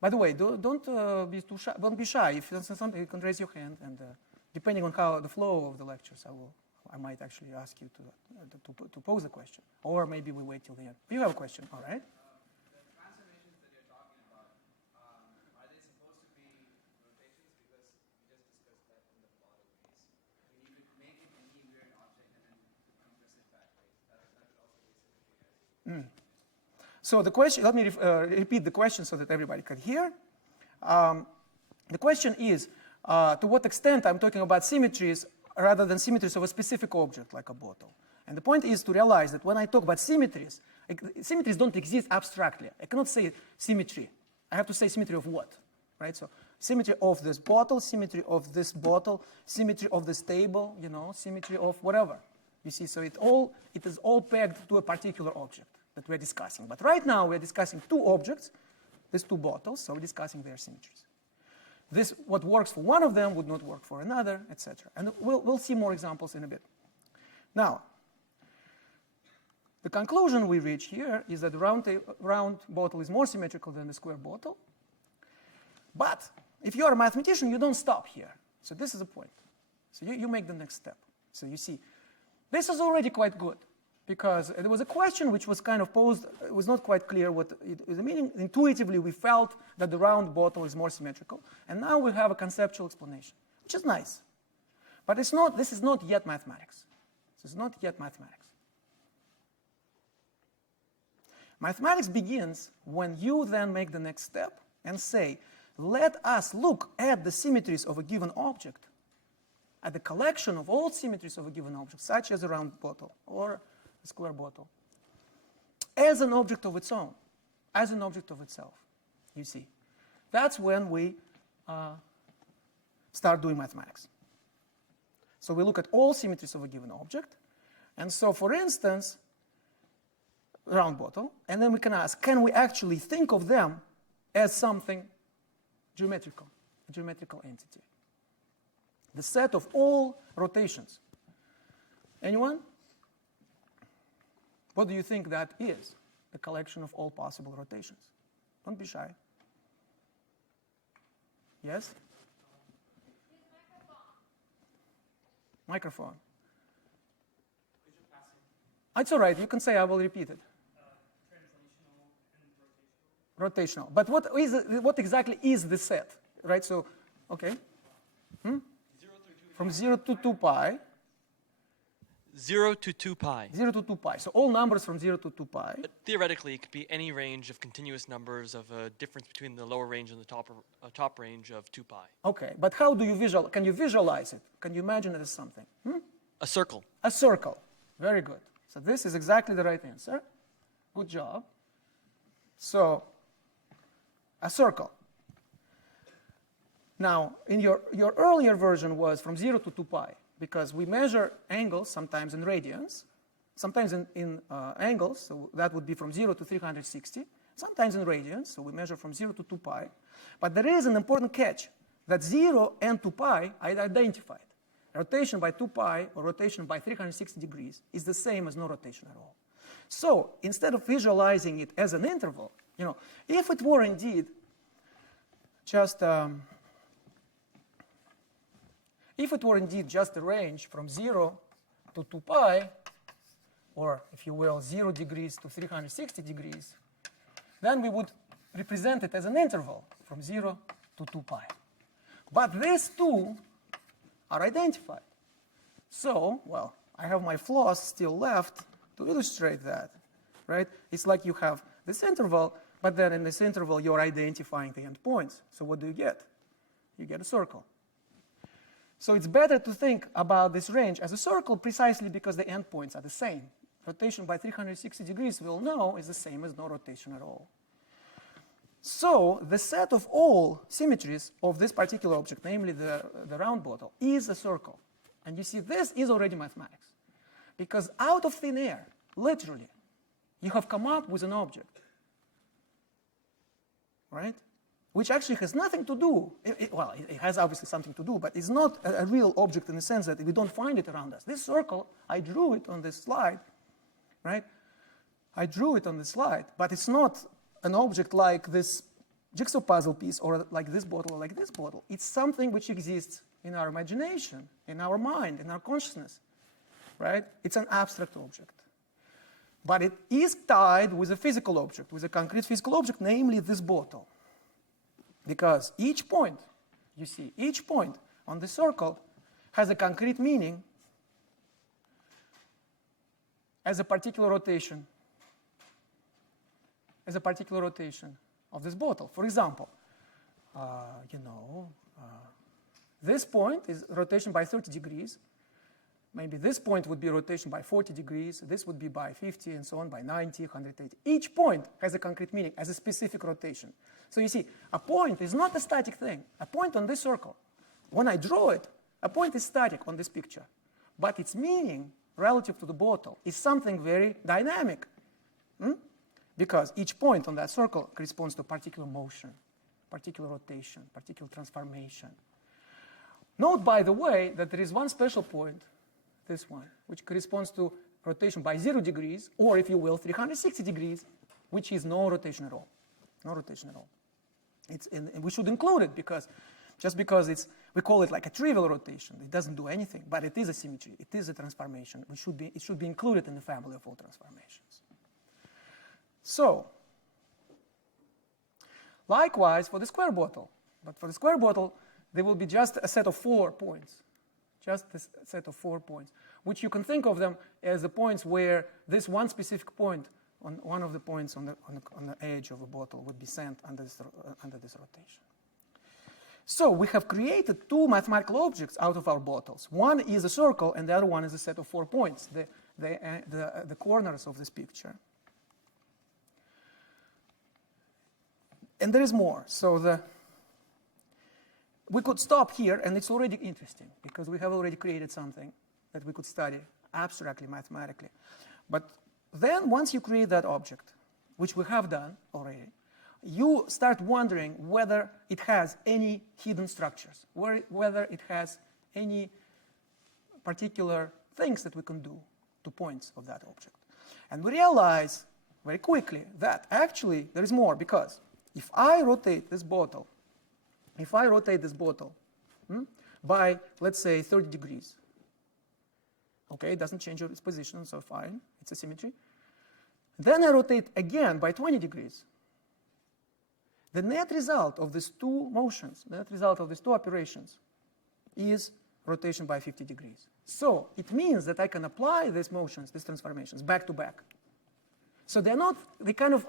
By the way, don't be too shy. Don't be shy. If you say something, you can raise your hand, and depending on how the flow of the lectures, I might actually ask you to pose a question, or maybe we wait till the end. You have a question, all right? The transformations that you're talking about, are they supposed to be rotations? Because we just discussed that in the model case. I mean, you could make it any weird object and then compress it backwards. That could also be symmetry, right? So the question, let me repeat the question so that everybody can hear. The question is, to what extent I'm talking about symmetries rather than symmetries of a specific object like a bottle. And the point is to realize that when I talk about symmetries, symmetries don't exist abstractly. I cannot say symmetry. I have to say symmetry of what, right? So symmetry of this bottle, symmetry of this bottle, symmetry of this table, you know, symmetry of whatever. You see, so it is all pegged to a particular object that we're discussing. But right now we're discussing two objects, these two bottles, so we're discussing their symmetries. This, what works for one of them would not work for another, etc. And we'll see more examples in a bit. Now, the conclusion we reach here is that the round bottle is more symmetrical than the square bottle. But if you are a mathematician, you don't stop here. So this is the point. So you make the next step. So you see, this is already quite good, because there was a question which was kind of posed. It was not quite clear what it is meaning. Intuitively, we felt that the round bottle is more symmetrical. And now we have a conceptual explanation, which is nice. But it's not, this is not yet mathematics. This is not yet mathematics. Mathematics begins when you then make the next step and say, let us look at the symmetries of a given object, at the collection of all symmetries of a given object, such as a round bottle or a square bottle, as an object of its own, as an object of itself, you see. That's when we start doing mathematics. So we look at all symmetries of a given object. And so, for instance, round bottle, and then we can ask, can we actually think of them as something geometrical, a geometrical entity? The set of all rotations. Anyone? What do you think that is? The collection of all possible rotations. Don't be shy. Yes? Microphone. It's all right. You can say, I will repeat it. Rotational. But what exactly is the set? Right? So, okay. From 0 to 2 pi. 0 to 2 pi. 0 to 2 pi. So all numbers from 0 to 2 pi. But theoretically, it could be any range of continuous numbers of a difference between the lower range and the top range of 2 pi. Okay, but how do you can you visualize it? Can you imagine it as something? A circle. A circle. Very good. So this is exactly the right answer. Good job. So, a circle. Now, in your earlier version was from 0 to 2 pi, because we measure angles sometimes in radians, sometimes in angles, so that would be from 0 to 360, sometimes in radians, so we measure from 0 to 2 pi. But there is an important catch, that 0 and 2 pi are identified. Rotation by 2 pi or rotation by 360 degrees is the same as no rotation at all. So instead of visualizing it as an interval, you know, if it were indeed just a range from 0 to 2 pi, or if you will, 0 degrees to 360 degrees, then we would represent it as an interval from 0 to 2 pi. But these two are identified. So, well, I have my floss still left to illustrate that, right? It's like you have this interval, but then in this interval you're identifying the endpoints. So what do you get? You get a circle. So it's better to think about this range as a circle precisely because the endpoints are the same. Rotation by 360 degrees, we'll know, is the same as no rotation at all. So the set of all symmetries of this particular object, namely the round bottle, is a circle. And you see, this is already mathematics. Because out of thin air, literally, you have come up with an object, right? Which actually has nothing to do, well, it has obviously something to do, but it's not a real object in the sense that we don't find it around us. This circle, I drew it on this slide, right? I drew it on this slide, but it's not an object like this jigsaw puzzle piece or like this bottle or like this bottle. It's something which exists in our imagination, in our mind, in our consciousness, right? It's an abstract object. But it is tied with a physical object, with a concrete physical object, namely this bottle. Because each point, you see, each point on the circle has a concrete meaning as a particular rotation as a particular rotation of this bottle. For example, this point is rotation by 30 degrees. Maybe this point would be rotation by 40 degrees. This would be by 50, and so on, by 90, 180. Each point has a concrete meaning, as a specific rotation. So you see, a point is not a static thing. A point on this circle, when I draw it, a point is static on this picture. But its meaning, relative to the bottle, is something very dynamic. Because each point on that circle corresponds to a particular motion, particular rotation, particular transformation. Note, by the way, that there is one special point, this one, which corresponds to rotation by 0 degrees, or if you will, 360 degrees, which is no rotation at all. No rotation at all. We should include it because just because we call it like a trivial rotation, it doesn't do anything, but it is a symmetry, it is a transformation. It should be included in the family of all transformations. So, likewise for the square bottle, but for the square bottle, there will be just a set of 4 points. Just this set of 4 points, which you can think of them as the points where this one specific point, on one of the points on the edge of a bottle, would be sent under this rotation. So we have created 2 mathematical objects out of our bottles. One is a circle, and the other one is a set of 4 points, the corners of this picture. And there is more. So we could stop here, and it's already interesting, because we have already created something that we could study abstractly, mathematically. But then once you create that object, which we have done already, you start wondering whether it has any hidden structures, whether it has any particular things that we can do to points of that object. And we realize very quickly that actually there is more, because if I rotate this bottle, by, let's say, 30 degrees, okay, it doesn't change its position, so fine, it's a symmetry. Then I rotate again by 20 degrees. The net result of these 2 motions, the net result of these 2 operations, is rotation by 50 degrees. So it means that I can apply these motions, these transformations, back to back. So they kind of,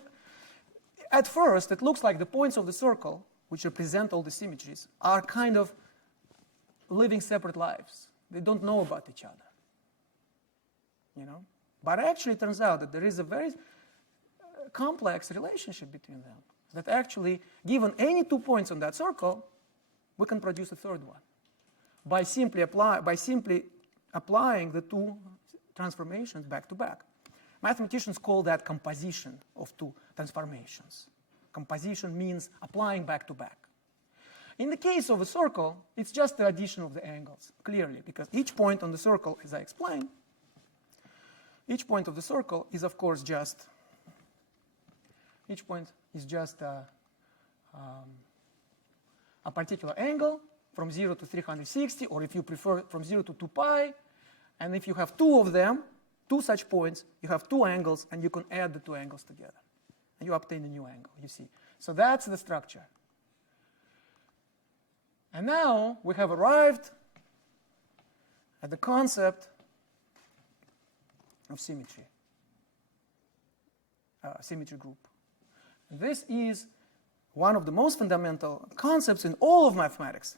at first, it looks like the points of the circle, which represent all the symmetries, are kind of living separate lives. They don't know about each other. But actually it turns out that there is a very complex relationship between them. That actually, given any 2 points on that circle, we can produce a third one by simply applying the 2 transformations back to back. Mathematicians call that composition of 2 transformations. Composition means applying back to back. In the case of a circle, it's just the addition of the angles, clearly, because each point on the circle, as I explained, each point of the circle is, of course, just a particular angle from 0 to 360, or if you prefer, from 0 to 2 pi. And if you have 2 of them, 2 such points, you have 2 angles, and you can add the 2 angles together. And you obtain a new angle, you see. So that's the structure. And now we have arrived at the concept of symmetry, symmetry group. And this is one of the most fundamental concepts in all of mathematics.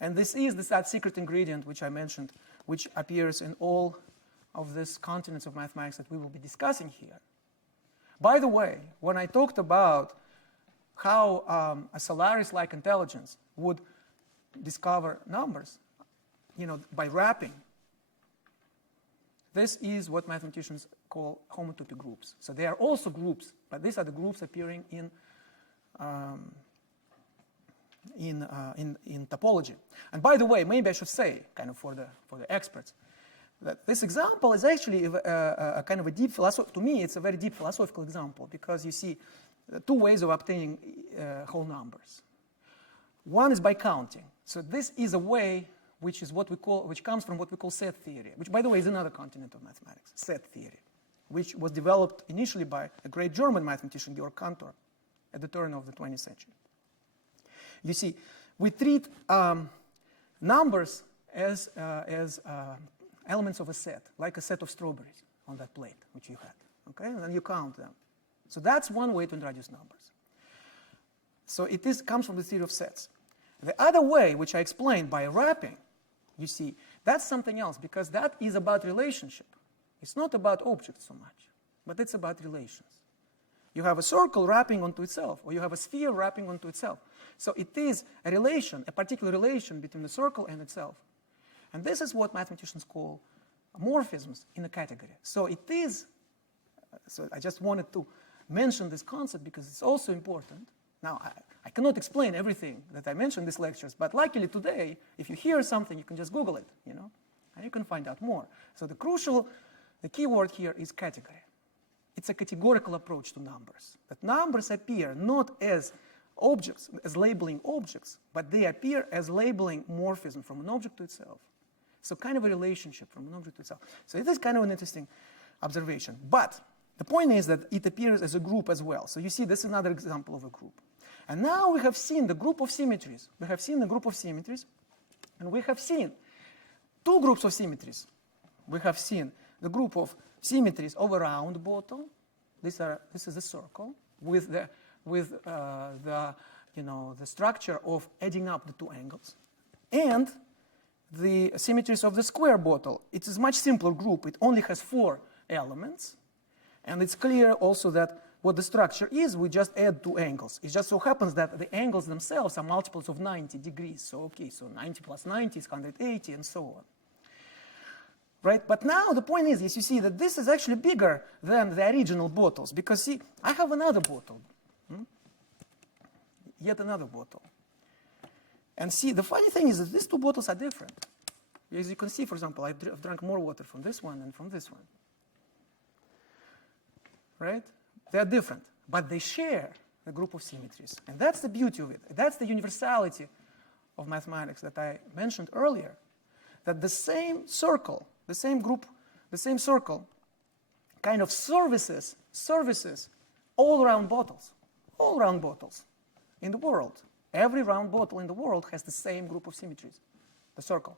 And this is that secret ingredient which I mentioned, which appears in all of these continents of mathematics that we will be discussing here. By the way, when I talked about how a Solaris-like intelligence would discover numbers, by wrapping, this is what mathematicians call homotopy groups. So they are also groups, but these are the groups appearing in topology. And by the way, maybe I should say, kind of for the experts, that this example is actually a kind of a deep philosophical. To me, it's a very deep philosophical example, because you see 2 ways of obtaining whole numbers. One is by counting. So this is a way which comes from what we call set theory, which, by the way, is another continent of mathematics, set theory, which was developed initially by a great German mathematician, Georg Cantor, at the turn of the 20th century. You see, we treat numbers as elements of a set, like a set of strawberries on that plate which you had. Okay, and then you count them. So that's one way to introduce numbers. So it comes from the theory of sets. The other way, which I explained by wrapping, you see, that's something else, because that is about relationship. It's not about objects so much, but it's about relations. You have a circle wrapping onto itself, or you have a sphere wrapping onto itself. So it is a relation, a particular relation between the circle and itself. And this is what mathematicians call morphisms in a category. So it is, so I just wanted to mention this concept because it's also important. Now, I cannot explain everything that I mentioned in these lectures, but luckily today, if you hear something, you can just Google it, you know, and you can find out more. So the key word here is category. It's a categorical approach to numbers. That numbers appear not as objects, as labeling objects, but they appear as labeling morphism from an object to itself. So kind of a relationship from an object to itself. So it is kind of an interesting observation. But the point is that it appears as a group as well. So you see, this is another example of a group. And now we have seen the group of symmetries. We have seen the group of symmetries, and we have seen two groups of symmetries. We have seen the group of symmetries of a round bottle. This is a circle with the structure of adding up the two angles, and the symmetries of the square bottle. It is a much simpler group. It only has 4 elements, and it's clear also that what the structure is, we just add 2 angles. It just so happens that the angles themselves are multiples of 90 degrees. So okay, so 90 plus 90 is 180, and so on. Right? But now the point is, you see that this is actually bigger than the original bottles, because see, I have another bottle, yet another bottle. And see, the funny thing is that these 2 bottles are different. As you can see, for example, I've drunk more water from this one than from this one. Right? They're different, but they share the group of symmetries. And that's the beauty of it. That's the universality of mathematics that I mentioned earlier, that the same circle, the same group, the same circle kind of services all round bottles in the world. Every round bottle in the world has the same group of symmetries, the circle,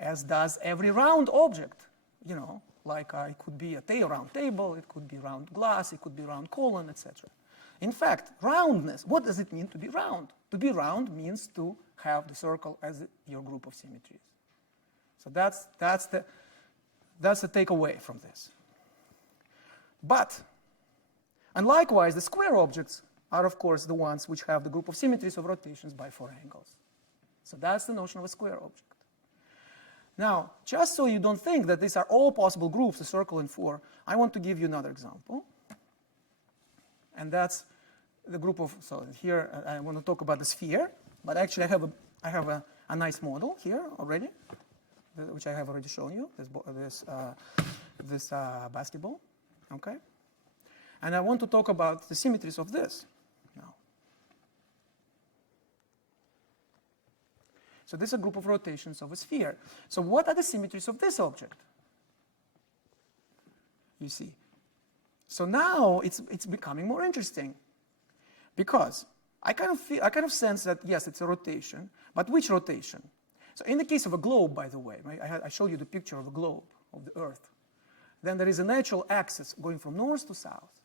as does every round object, you know, like it could be a round table, it could be round glass, it could be round column, etc. In fact, roundness, what does it mean to be round? To be round means to have the circle as your group of symmetries. So that's the takeaway from this. But, and likewise, the square objects are, of course, the ones which have the group of symmetries of rotations by 4 angles. So that's the notion of a square object. Now, just so you don't think that these are all possible groups, a circle and 4, I want to give you another example. And that's the group of, so here I want to talk about the sphere, but actually I have a nice model here already, which I have already shown you, this basketball, okay? And I want to talk about the symmetries of this now. So this is a group of rotations of a sphere. So what are the symmetries of this object? You see. So now it's becoming more interesting, because I kind of sense that yes, it's a rotation, but which rotation? So in the case of a globe, by the way, right, I showed you the picture of a globe of the Earth. Then there is a natural axis going from north to south,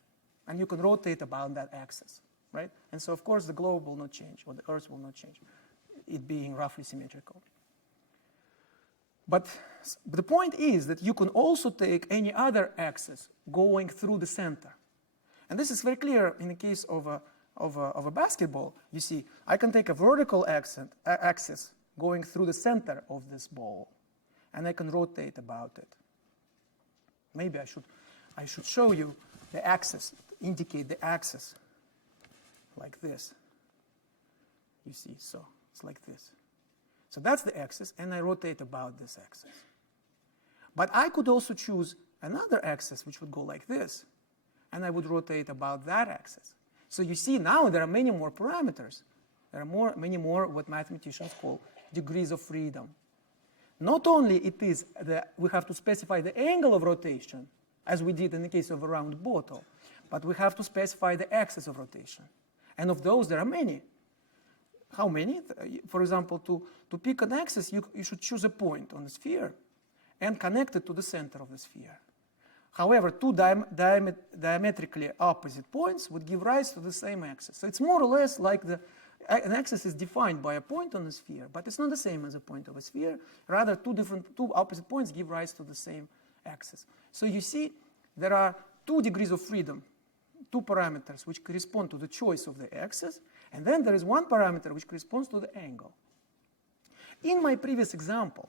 and you can rotate about that axis, right? And so of course the globe will not change, or the Earth will not change, it being roughly symmetrical. But the point is that you can also take any other axis going through the center. And this is very clear in the case of a basketball. You see, I can take a vertical axis going through the center of this ball, and I can rotate about it. Maybe I should show you the axis, indicate the axis like this. You see, so it's like this. So that's the axis, and I rotate about this axis. But I could also choose another axis which would go like this, and I would rotate about that axis. So you see, now there are many more parameters. There are many more what mathematicians call degrees of freedom. Not only it is that we have to specify the angle of rotation, as we did in the case of a round bottle, but we have to specify the axis of rotation. And of those, there are many. How many? For example, to pick an axis, you should choose a point on the sphere and connect it to the center of the sphere. However, two diametrically opposite points would give rise to the same axis. So it's more or less like an axis is defined by a point on the sphere, but it's not the same as a point of a sphere. Rather, two opposite points give rise to the same axis. So you see, there are 2 degrees of freedom, 2 parameters which correspond to the choice of the axis, and then there is 1 parameter which corresponds to the angle. In my previous example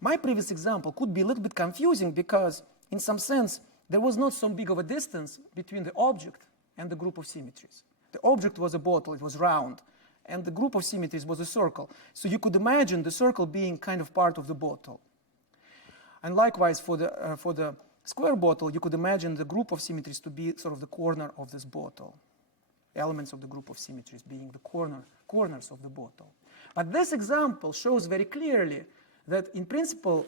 could be a little bit confusing because, in some sense, there was not so big of a distance between the object and the group of symmetries. The object was a bottle, it was round, and the group of symmetries was a circle. So you could imagine the circle being kind of part of the bottle. And likewise, for the square bottle, you could imagine the group of symmetries to be sort of the corner of this bottle. Elements of the group of symmetries being the corners of the bottle. But this example shows very clearly that, in principle,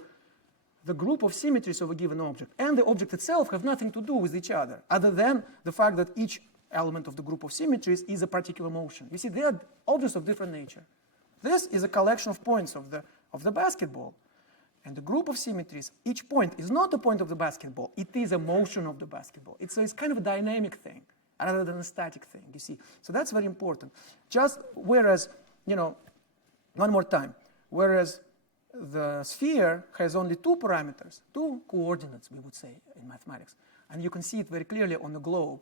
the group of symmetries of a given object and the object itself have nothing to do with each other, other than the fact that each element of the group of symmetries is a particular motion. You see, they are objects of different nature. This is a collection of points of the basketball. And the group of symmetries, each point is not a point of the basketball, it is a motion of the basketball. It's kind of a dynamic thing rather than a static thing, you see. So that's very important. Just whereas, one more time, whereas the sphere has only 2 parameters, 2 coordinates, we would say, in mathematics. And you can see it very clearly on the globe,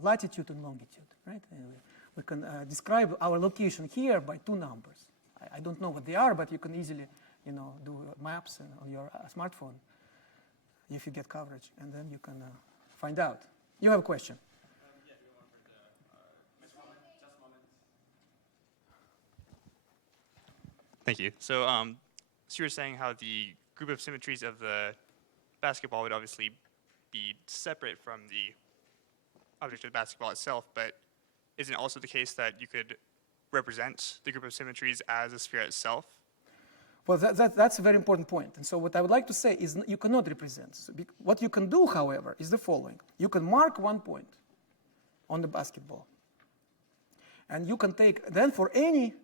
latitude and longitude, right? We can describe our location here by 2 numbers. I don't know what they are, but you can easily do maps on your smartphone if you get coverage, and then you can find out. You have a question? Yeah, do you want for just a moment. Thank you. So, so you were saying how the group of symmetries of the basketball would obviously be separate from the object of the basketball itself, but isn't it also the case that you could represent the group of symmetries as a sphere itself? Well, that's a very important point. And so what I would like to say is you cannot represent. So what you can do, however, is the following. You can mark 1 point on the basketball. And you can take, then for any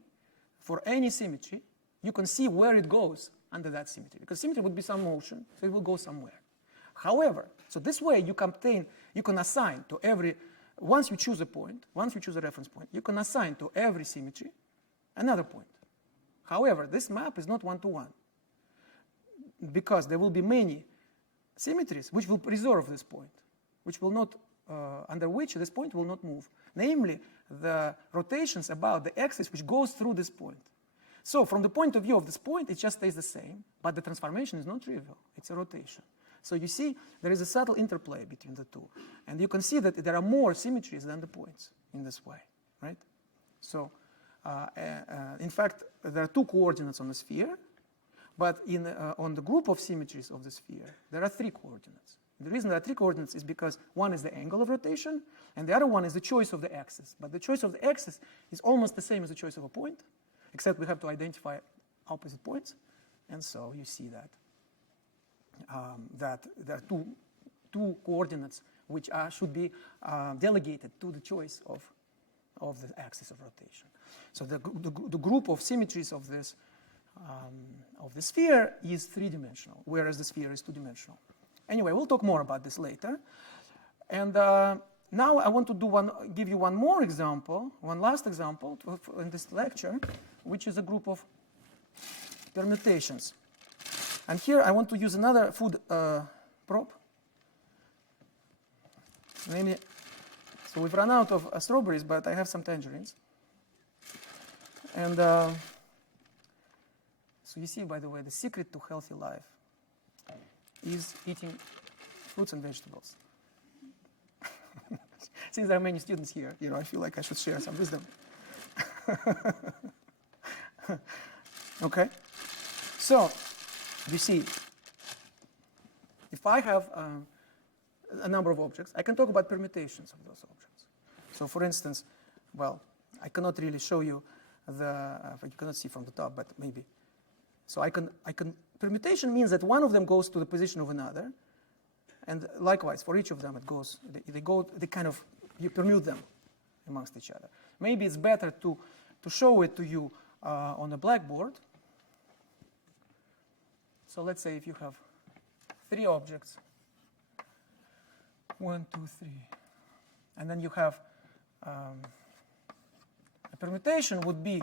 symmetry, you can see where it goes under that symmetry. Because symmetry would be some motion, so it will go somewhere. However, so this way you can assign to every, once you choose a point, once you choose a reference point, you can assign to every symmetry another point. However, this map is not one-to-one, because there will be many symmetries which will preserve this point, which will not, under which this point will not move, namely the rotations about the axis which goes through this point. So from the point of view of this point, it just stays the same, but the transformation is not trivial, it's a rotation. So you see, there is a subtle interplay between the two, and you can see that there are more symmetries than the points in this way, right? So in fact, there are 2 coordinates on the sphere, but on the group of symmetries of the sphere, there are 3 coordinates. The reason there are 3 coordinates is because one is the angle of rotation, and the other one is the choice of the axis. But the choice of the axis is almost the same as the choice of a point, except we have to identify opposite points. And so you see that, that there are two coordinates which spheroid be delegated to the choice of the axis of rotation. So the group of symmetries of the sphere is 3-dimensional, whereas the sphere is 2-dimensional. Anyway, we'll talk more about this later. And now I want to give you one more example, one last example in this lecture, which is a group of permutations. And here I want to use another food prop. Namely, so we've run out of strawberries, but I have some tangerines. And so you see, by the way, the secret to healthy life is eating fruits and vegetables. Since there are many students here, I feel like I should share some wisdom. Okay? So, you see, if I have a number of objects, I can talk about permutations of those objects. So, for instance, well, I cannot really show you you cannot see from the top, but maybe. So permutation means that one of them goes to the position of another, and likewise, for each of them, you permute them amongst each other. Maybe it's better to show it to you on a blackboard. So let's say if you have 3 objects 1, 2, 3. And then you have a permutation would be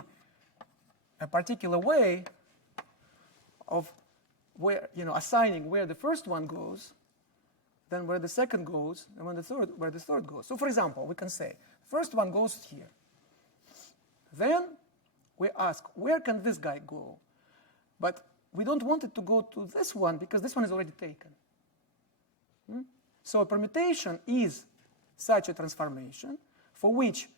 a particular way of where, assigning where the first one goes, then where the second goes, and where the third goes. So for example, we can say, first one goes here. Then we ask, where can this guy go? But we don't want it to go to this one because this one is already taken. So a permutation is such a transformation for which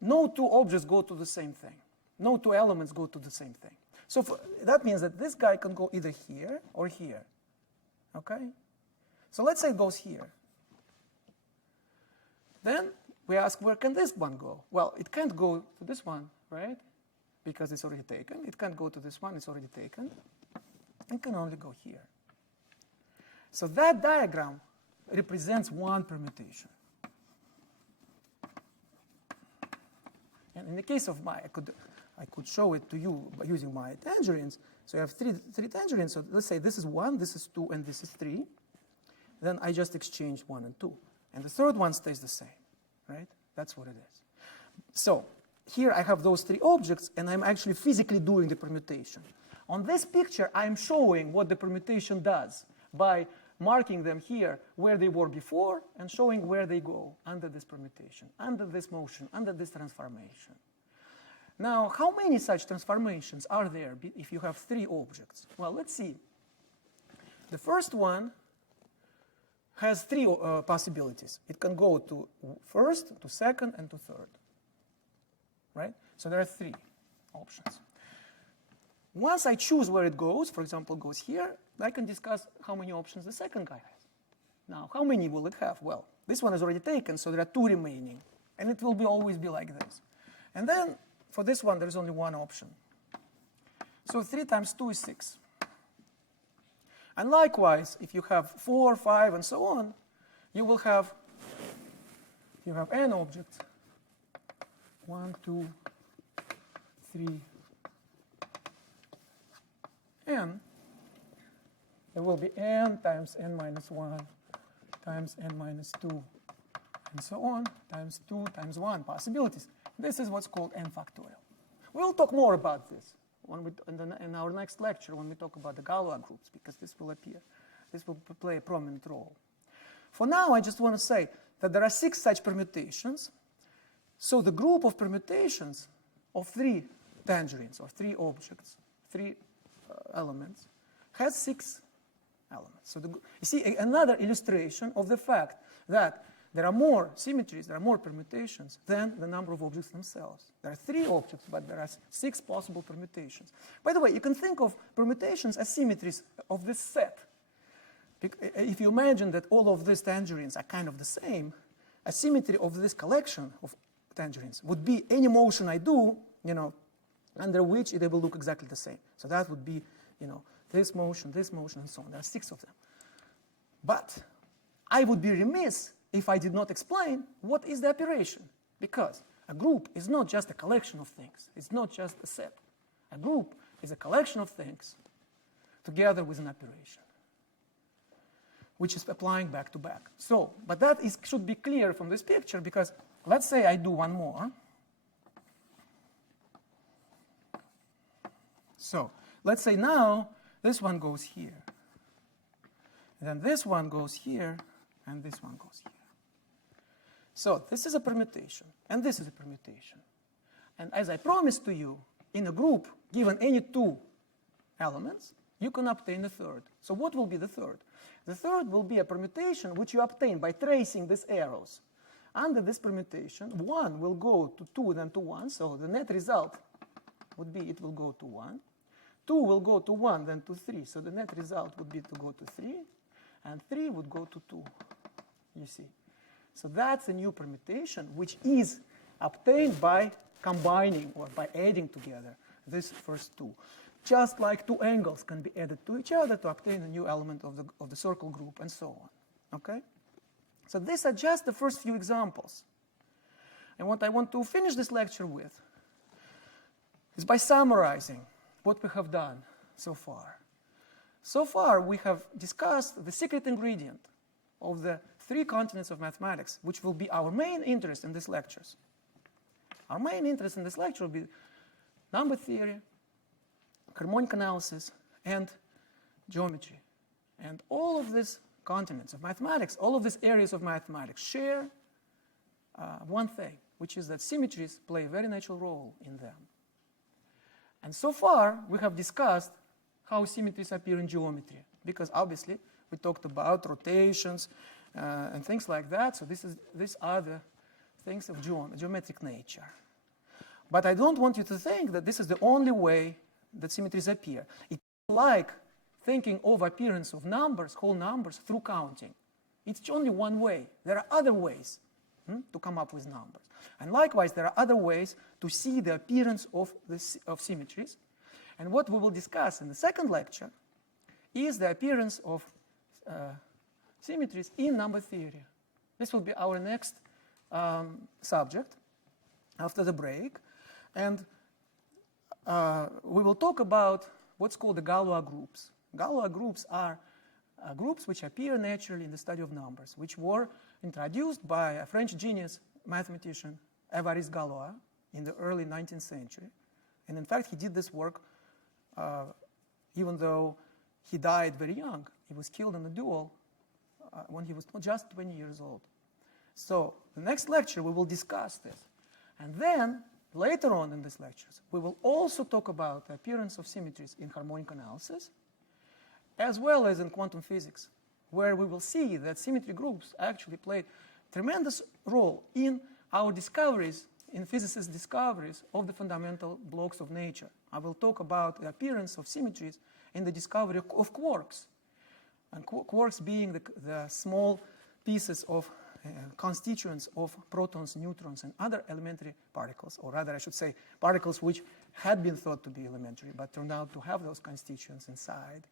no two objects go to the same thing. No two elements go to the same thing. So that means that this guy can go either here or here. Okay? So let's say it goes here. Then we ask, where can this one go? Well, it can't go to this one, right? Because it's already taken. It can't go to this one, it's already taken. It can only go here. So that diagram represents one permutation. And in the case of I could show it to you by using my tangerines. So you have three tangerines. So let's say this is 1, this is 2, and this is 3. Then I just exchange 1 and 2. And the third one stays the same, right? That's what it is. So here I have those 3 objects, and I'm actually physically doing the permutation. On this picture, I'm showing what the permutation does by marking them here where they were before and showing where they go under this permutation, under this motion, under this transformation. Now, how many such transformations are there if you have 3 objects? Well, let's see. The first one has 3 possibilities. It can go to first, to second, and to third. Right? So there are 3 options. Once I choose where it goes, for example, it goes here, I can discuss how many options the second guy has. Now, how many will it have? Well, this one is already taken, so there are 2 remaining. And it will always be like this. And then, for this one, there's only 1 option. So 3 times 2 is 6. And likewise, if you have 4, 5, and so on, you will have, n objects. 1, 2, 3, n. There will be n times n minus 1 times n minus 2, and so on, times 2 times 1 possibilities. This is what's called n factorial. We'll talk more about this in our next lecture when we talk about the Galois groups, because this will appear. This will play a prominent role. For now, I just want to say that there are 6 such permutations. So the group of permutations of 3 tangerines, or 3 objects, 3 elements, has 6 elements. So you see another illustration of the fact that there are more symmetries, there are more permutations than the number of objects themselves. There are 3 objects, but there are 6 possible permutations. By the way, you can think of permutations as symmetries of this set. If you imagine that all of these tangerines are kind of the same, a symmetry of this collection of tangerines would be any motion I do, under which they will look exactly the same. So that would be, this motion, and so on. There are 6 of them. But I would be remiss if I did not explain what is the operation. Because a group is not just a collection of things. It's not just a set. A group is a collection of things together with an operation, which is applying back to back. So, but that should be clear from this picture, because let's say I do one more. So let's say now this one goes here. And then this one goes here, and this one goes here. So this is a permutation, and this is a permutation. And as I promised to you, in a group, given any 2 elements, you can obtain a third. So what will be the third? The third will be a permutation which you obtain by tracing these arrows. Under this permutation, 1 will go to 2, then to 1. So the net result would be it will go to 1. 2 will go to 1, then to 3. So the net result would be to go to 3. And 3 would go to 2, you see. So that's a new permutation, which is obtained by combining or by adding together these first 2. Just like 2 angles can be added to each other to obtain a new element of the circle group, and so on. Okay? So these are just the first few examples. And what I want to finish this lecture with is by summarizing what we have done so far. So far, we have discussed the secret ingredient of the three continents of mathematics, which will be our main interest in these lectures. Our main interest in this lecture will be number theory, harmonic analysis, and geometry. And all of these continents of mathematics, all of these areas of mathematics share one thing, which is that symmetries play a very natural role in them. And so far, we have discussed how symmetries appear in geometry, because obviously we talked about rotations and things like that. So these are the things of geometric nature. But I don't want you to think that this is the only way that symmetries appear. It's like thinking of appearance of numbers, whole numbers, through counting. It's only one way. There are other ways to come up with numbers. And likewise, there are other ways to see the appearance of symmetries. And what we will discuss in the second lecture is the appearance of symmetries in number theory. This will be our next subject after the break. And we will talk about what's called the Galois groups. Galois groups are groups which appear naturally in the study of numbers, which were introduced by a French genius mathematician, Évariste Galois, in the early 19th century. And in fact, he did this work even though he died very young. He was killed in a duel when he was just 20 years old. So the next lecture, we will discuss this. And then, later on in these lectures, we will also talk about the appearance of symmetries in harmonic analysis, as well as in quantum physics, where we will see that symmetry groups actually played a tremendous role in our discoveries, in physicists' discoveries of the fundamental blocks of nature. I will talk about the appearance of symmetries in the discovery of quarks, and quarks being the small pieces of constituents of protons, neutrons, and other elementary particles, or rather I should say particles which had been thought to be elementary but turned out to have those constituents inside.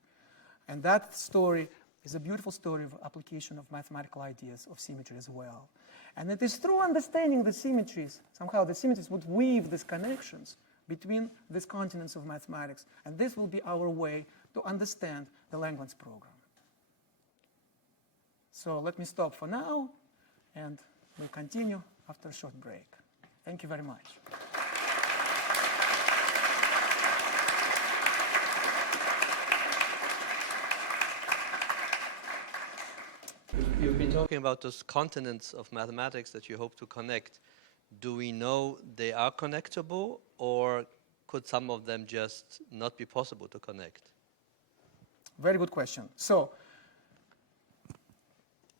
And that story is a beautiful story of application of mathematical ideas of symmetry as well. And it is through understanding the symmetries, somehow the symmetries would weave these connections between these continents of mathematics, and this will be our way to understand the Langlands program. So let me stop for now, and we'll continue after a short break. Thank you very much. You've been talking about those continents of mathematics that you hope to connect. Do we know they are connectable, or could some of them just not be possible to connect? Very good question. So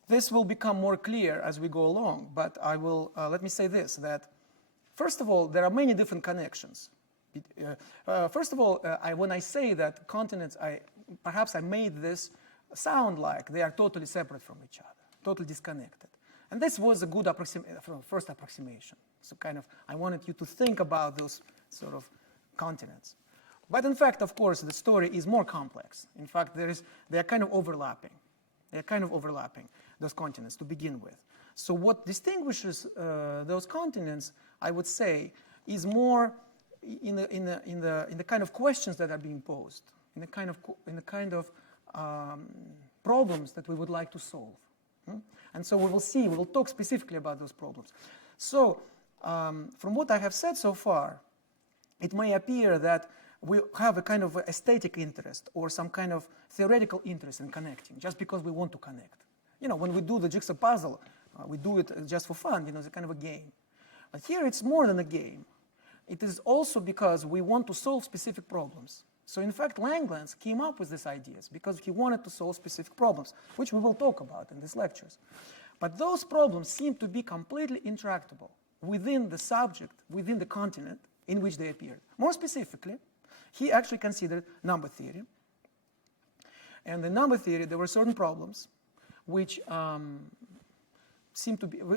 this will become more clear as we go along, but I will, let me say this, that first of all, there are many different connections. First of all, when I say that continents, perhaps I made this sound like they are totally separate from each other, totally disconnected. And this was a good first approximation. So kind of, I wanted you to think about those sort of continents. But in fact, of course, the story is more complex. In fact, they are kind of overlapping. They are kind of overlapping, those continents, to begin with. So what distinguishes those continents, I would say, is more in the kind of questions that are being posed, in the kind of problems that we would like to solve. And so we will talk specifically about those problems. So from what I have said so far, it may appear that we have a kind of aesthetic interest or some kind of theoretical interest in connecting, just because we want to connect. You know, when we do the jigsaw puzzle, we do it just for fun, it's a kind of a game. But here it's more than a game. It is also because we want to solve specific problems. So in fact, Langlands came up with these ideas because he wanted to solve specific problems, which we will talk about in these lectures. But those problems seem to be completely intractable within the subject, within the continent in which they appeared. More specifically, he actually considered number theory. And in number theory, there were certain problems which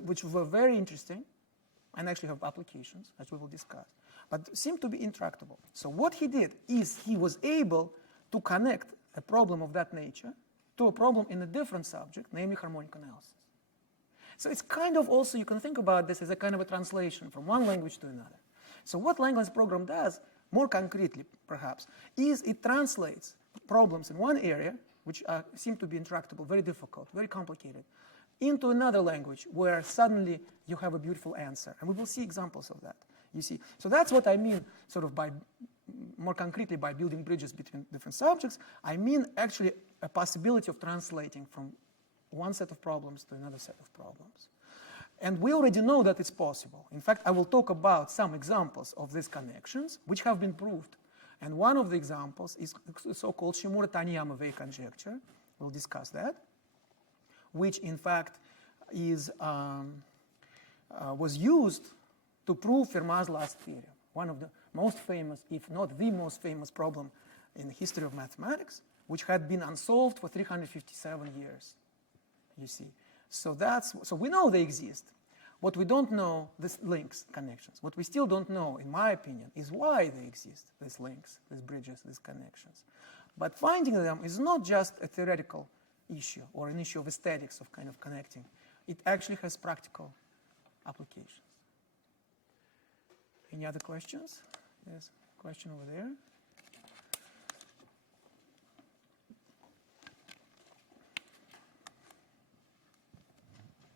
which were very interesting and actually have applications, as we will discuss, but seemed to be intractable. So what he did is he was able to connect a problem of that nature to a problem in a different subject, namely harmonic analysis. So it's kind of also, you can think about this as a kind of a translation from one language to another. So what Langlands program does, more concretely perhaps, is it translates problems in one area which seem to be intractable, very difficult, very complicated, into another language where suddenly you have a beautiful answer. And we will see examples of that, you see. So that's what I mean, sort of by, more concretely, by building bridges between different subjects. I mean actually a possibility of translating from one set of problems to another set of problems. And we already know that it's possible. In fact, I will talk about some examples of these connections which have been proved. And one of the examples is the so-called Mauritania-Mauvais conjecture. We'll discuss that, which in fact is, was used to prove Fermat's last theorem, one of the most famous, if not the most famous problem in the history of mathematics, which had been unsolved for 357 years, you see. So we know they exist. What we don't know, these links, connections. What we still don't know, in my opinion, is why they exist, these links, these bridges, these connections. But finding them is not just a theoretical issue or an issue of aesthetics of kind of connecting. It actually has practical applications. Any other questions? Yes, question over there.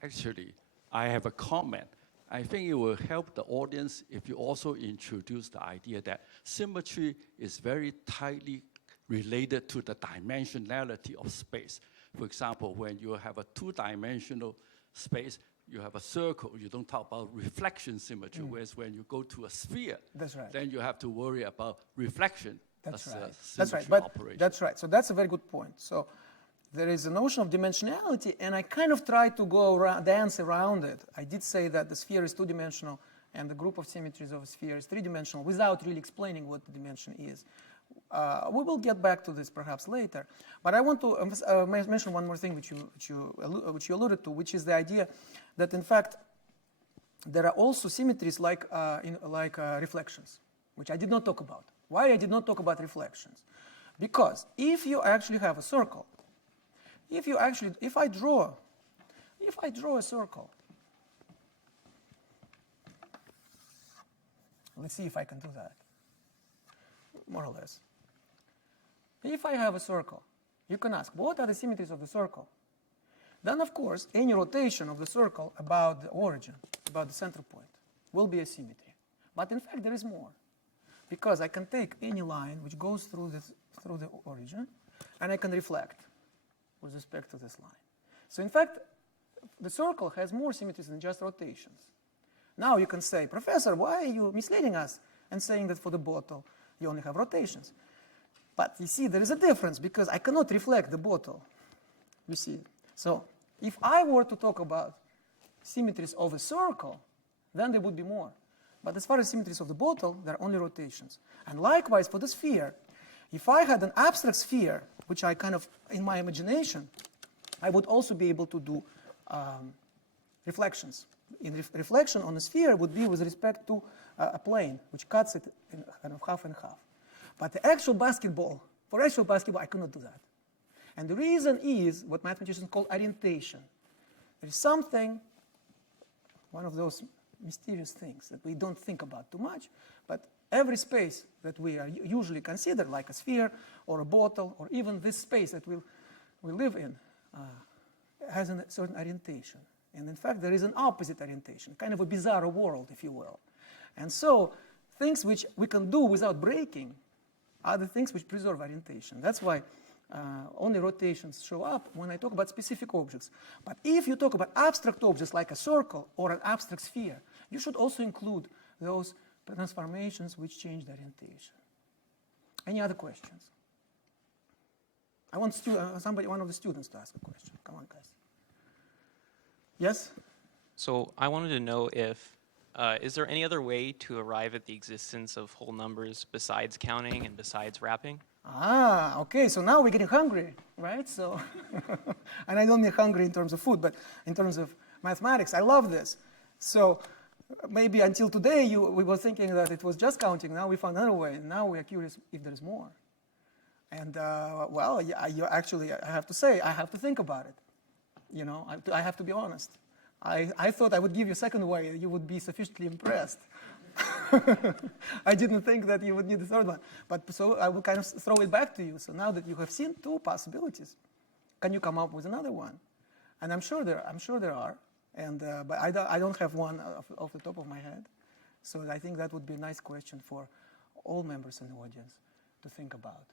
Actually, I have a comment. I think it will help the audience if you also introduce the idea that symmetry is very tightly related to the dimensionality of space. For example, when you have a two-dimensional space, you have a circle, you don't talk about reflection symmetry, whereas when you go to a sphere, That's right. then you have to worry about reflection That's as right. a That's right. symmetry But operation. that's right. So that's a very good point. So there is a notion of dimensionality, and I kind of tried to go around, dance around it. I did say that the sphere is two-dimensional, and the group of symmetries of a sphere is three-dimensional, without really explaining what the dimension is. We will get back to this perhaps later. But I want to mention one more thing which you alluded to, which is the idea that, in fact, there are also symmetries like reflections, which I did not talk about. Why I did not talk about reflections? Because if you actually have a circle, if I draw a circle, let's see if I can do that, more or less. If I have a circle, you can ask, what are the symmetries of the circle? Then, of course, any rotation of the circle about the origin, about the center point, will be a symmetry. But in fact, there is more. Because I can take any line which goes through the origin, and I can reflect with respect to this line. So in fact, the circle has more symmetries than just rotations. Now you can say, Professor, why are you misleading us and saying that for the bottle you only have rotations? But you see, there is a difference because I cannot reflect the bottle. You see. So if I were to talk about symmetries of a circle, then there would be more. But as far as symmetries of the bottle, there are only rotations. And likewise for the sphere, if I had an abstract sphere, which I kind of, in my imagination, I would also be able to do reflections. Reflection on a sphere would be with respect to a plane, which cuts it in kind of half and half. But the actual basketball, for actual basketball, I cannot do that. And the reason is what mathematicians call orientation. There is something, one of those mysterious things that we don't think about too much, but every space that we are usually consider, like a sphere or a bottle, or even this space that we live in, has a certain orientation. And in fact, there is an opposite orientation, kind of a bizarre world, if you will. And so things which we can do without breaking are the things which preserve orientation. That's why only rotations show up when I talk about specific objects. But if you talk about abstract objects like a circle or an abstract sphere, you should also include those transformations which change the orientation. Any other questions? I want one of the students to ask a question. Come on, guys. Yes? So I wanted to know if, is there any other way to arrive at the existence of whole numbers besides counting and besides wrapping? Ah, okay, so now we're getting hungry, right? So, and I don't mean hungry in terms of food, but in terms of mathematics. I love this. So maybe until today we were thinking that it was just counting. Now we found another way. And now we are curious if there's more. And well, you actually, I have to say, I have to think about it. You know, I have to be honest. I thought I would give you a second way. You would be sufficiently impressed. I didn't think that you would need a third one. But so I will kind of throw it back to you. So now that you have seen two possibilities, can you come up with another one? And I'm sure there are. And but I don't have one off the top of my head. So I think that would be a nice question for all members in the audience to think about.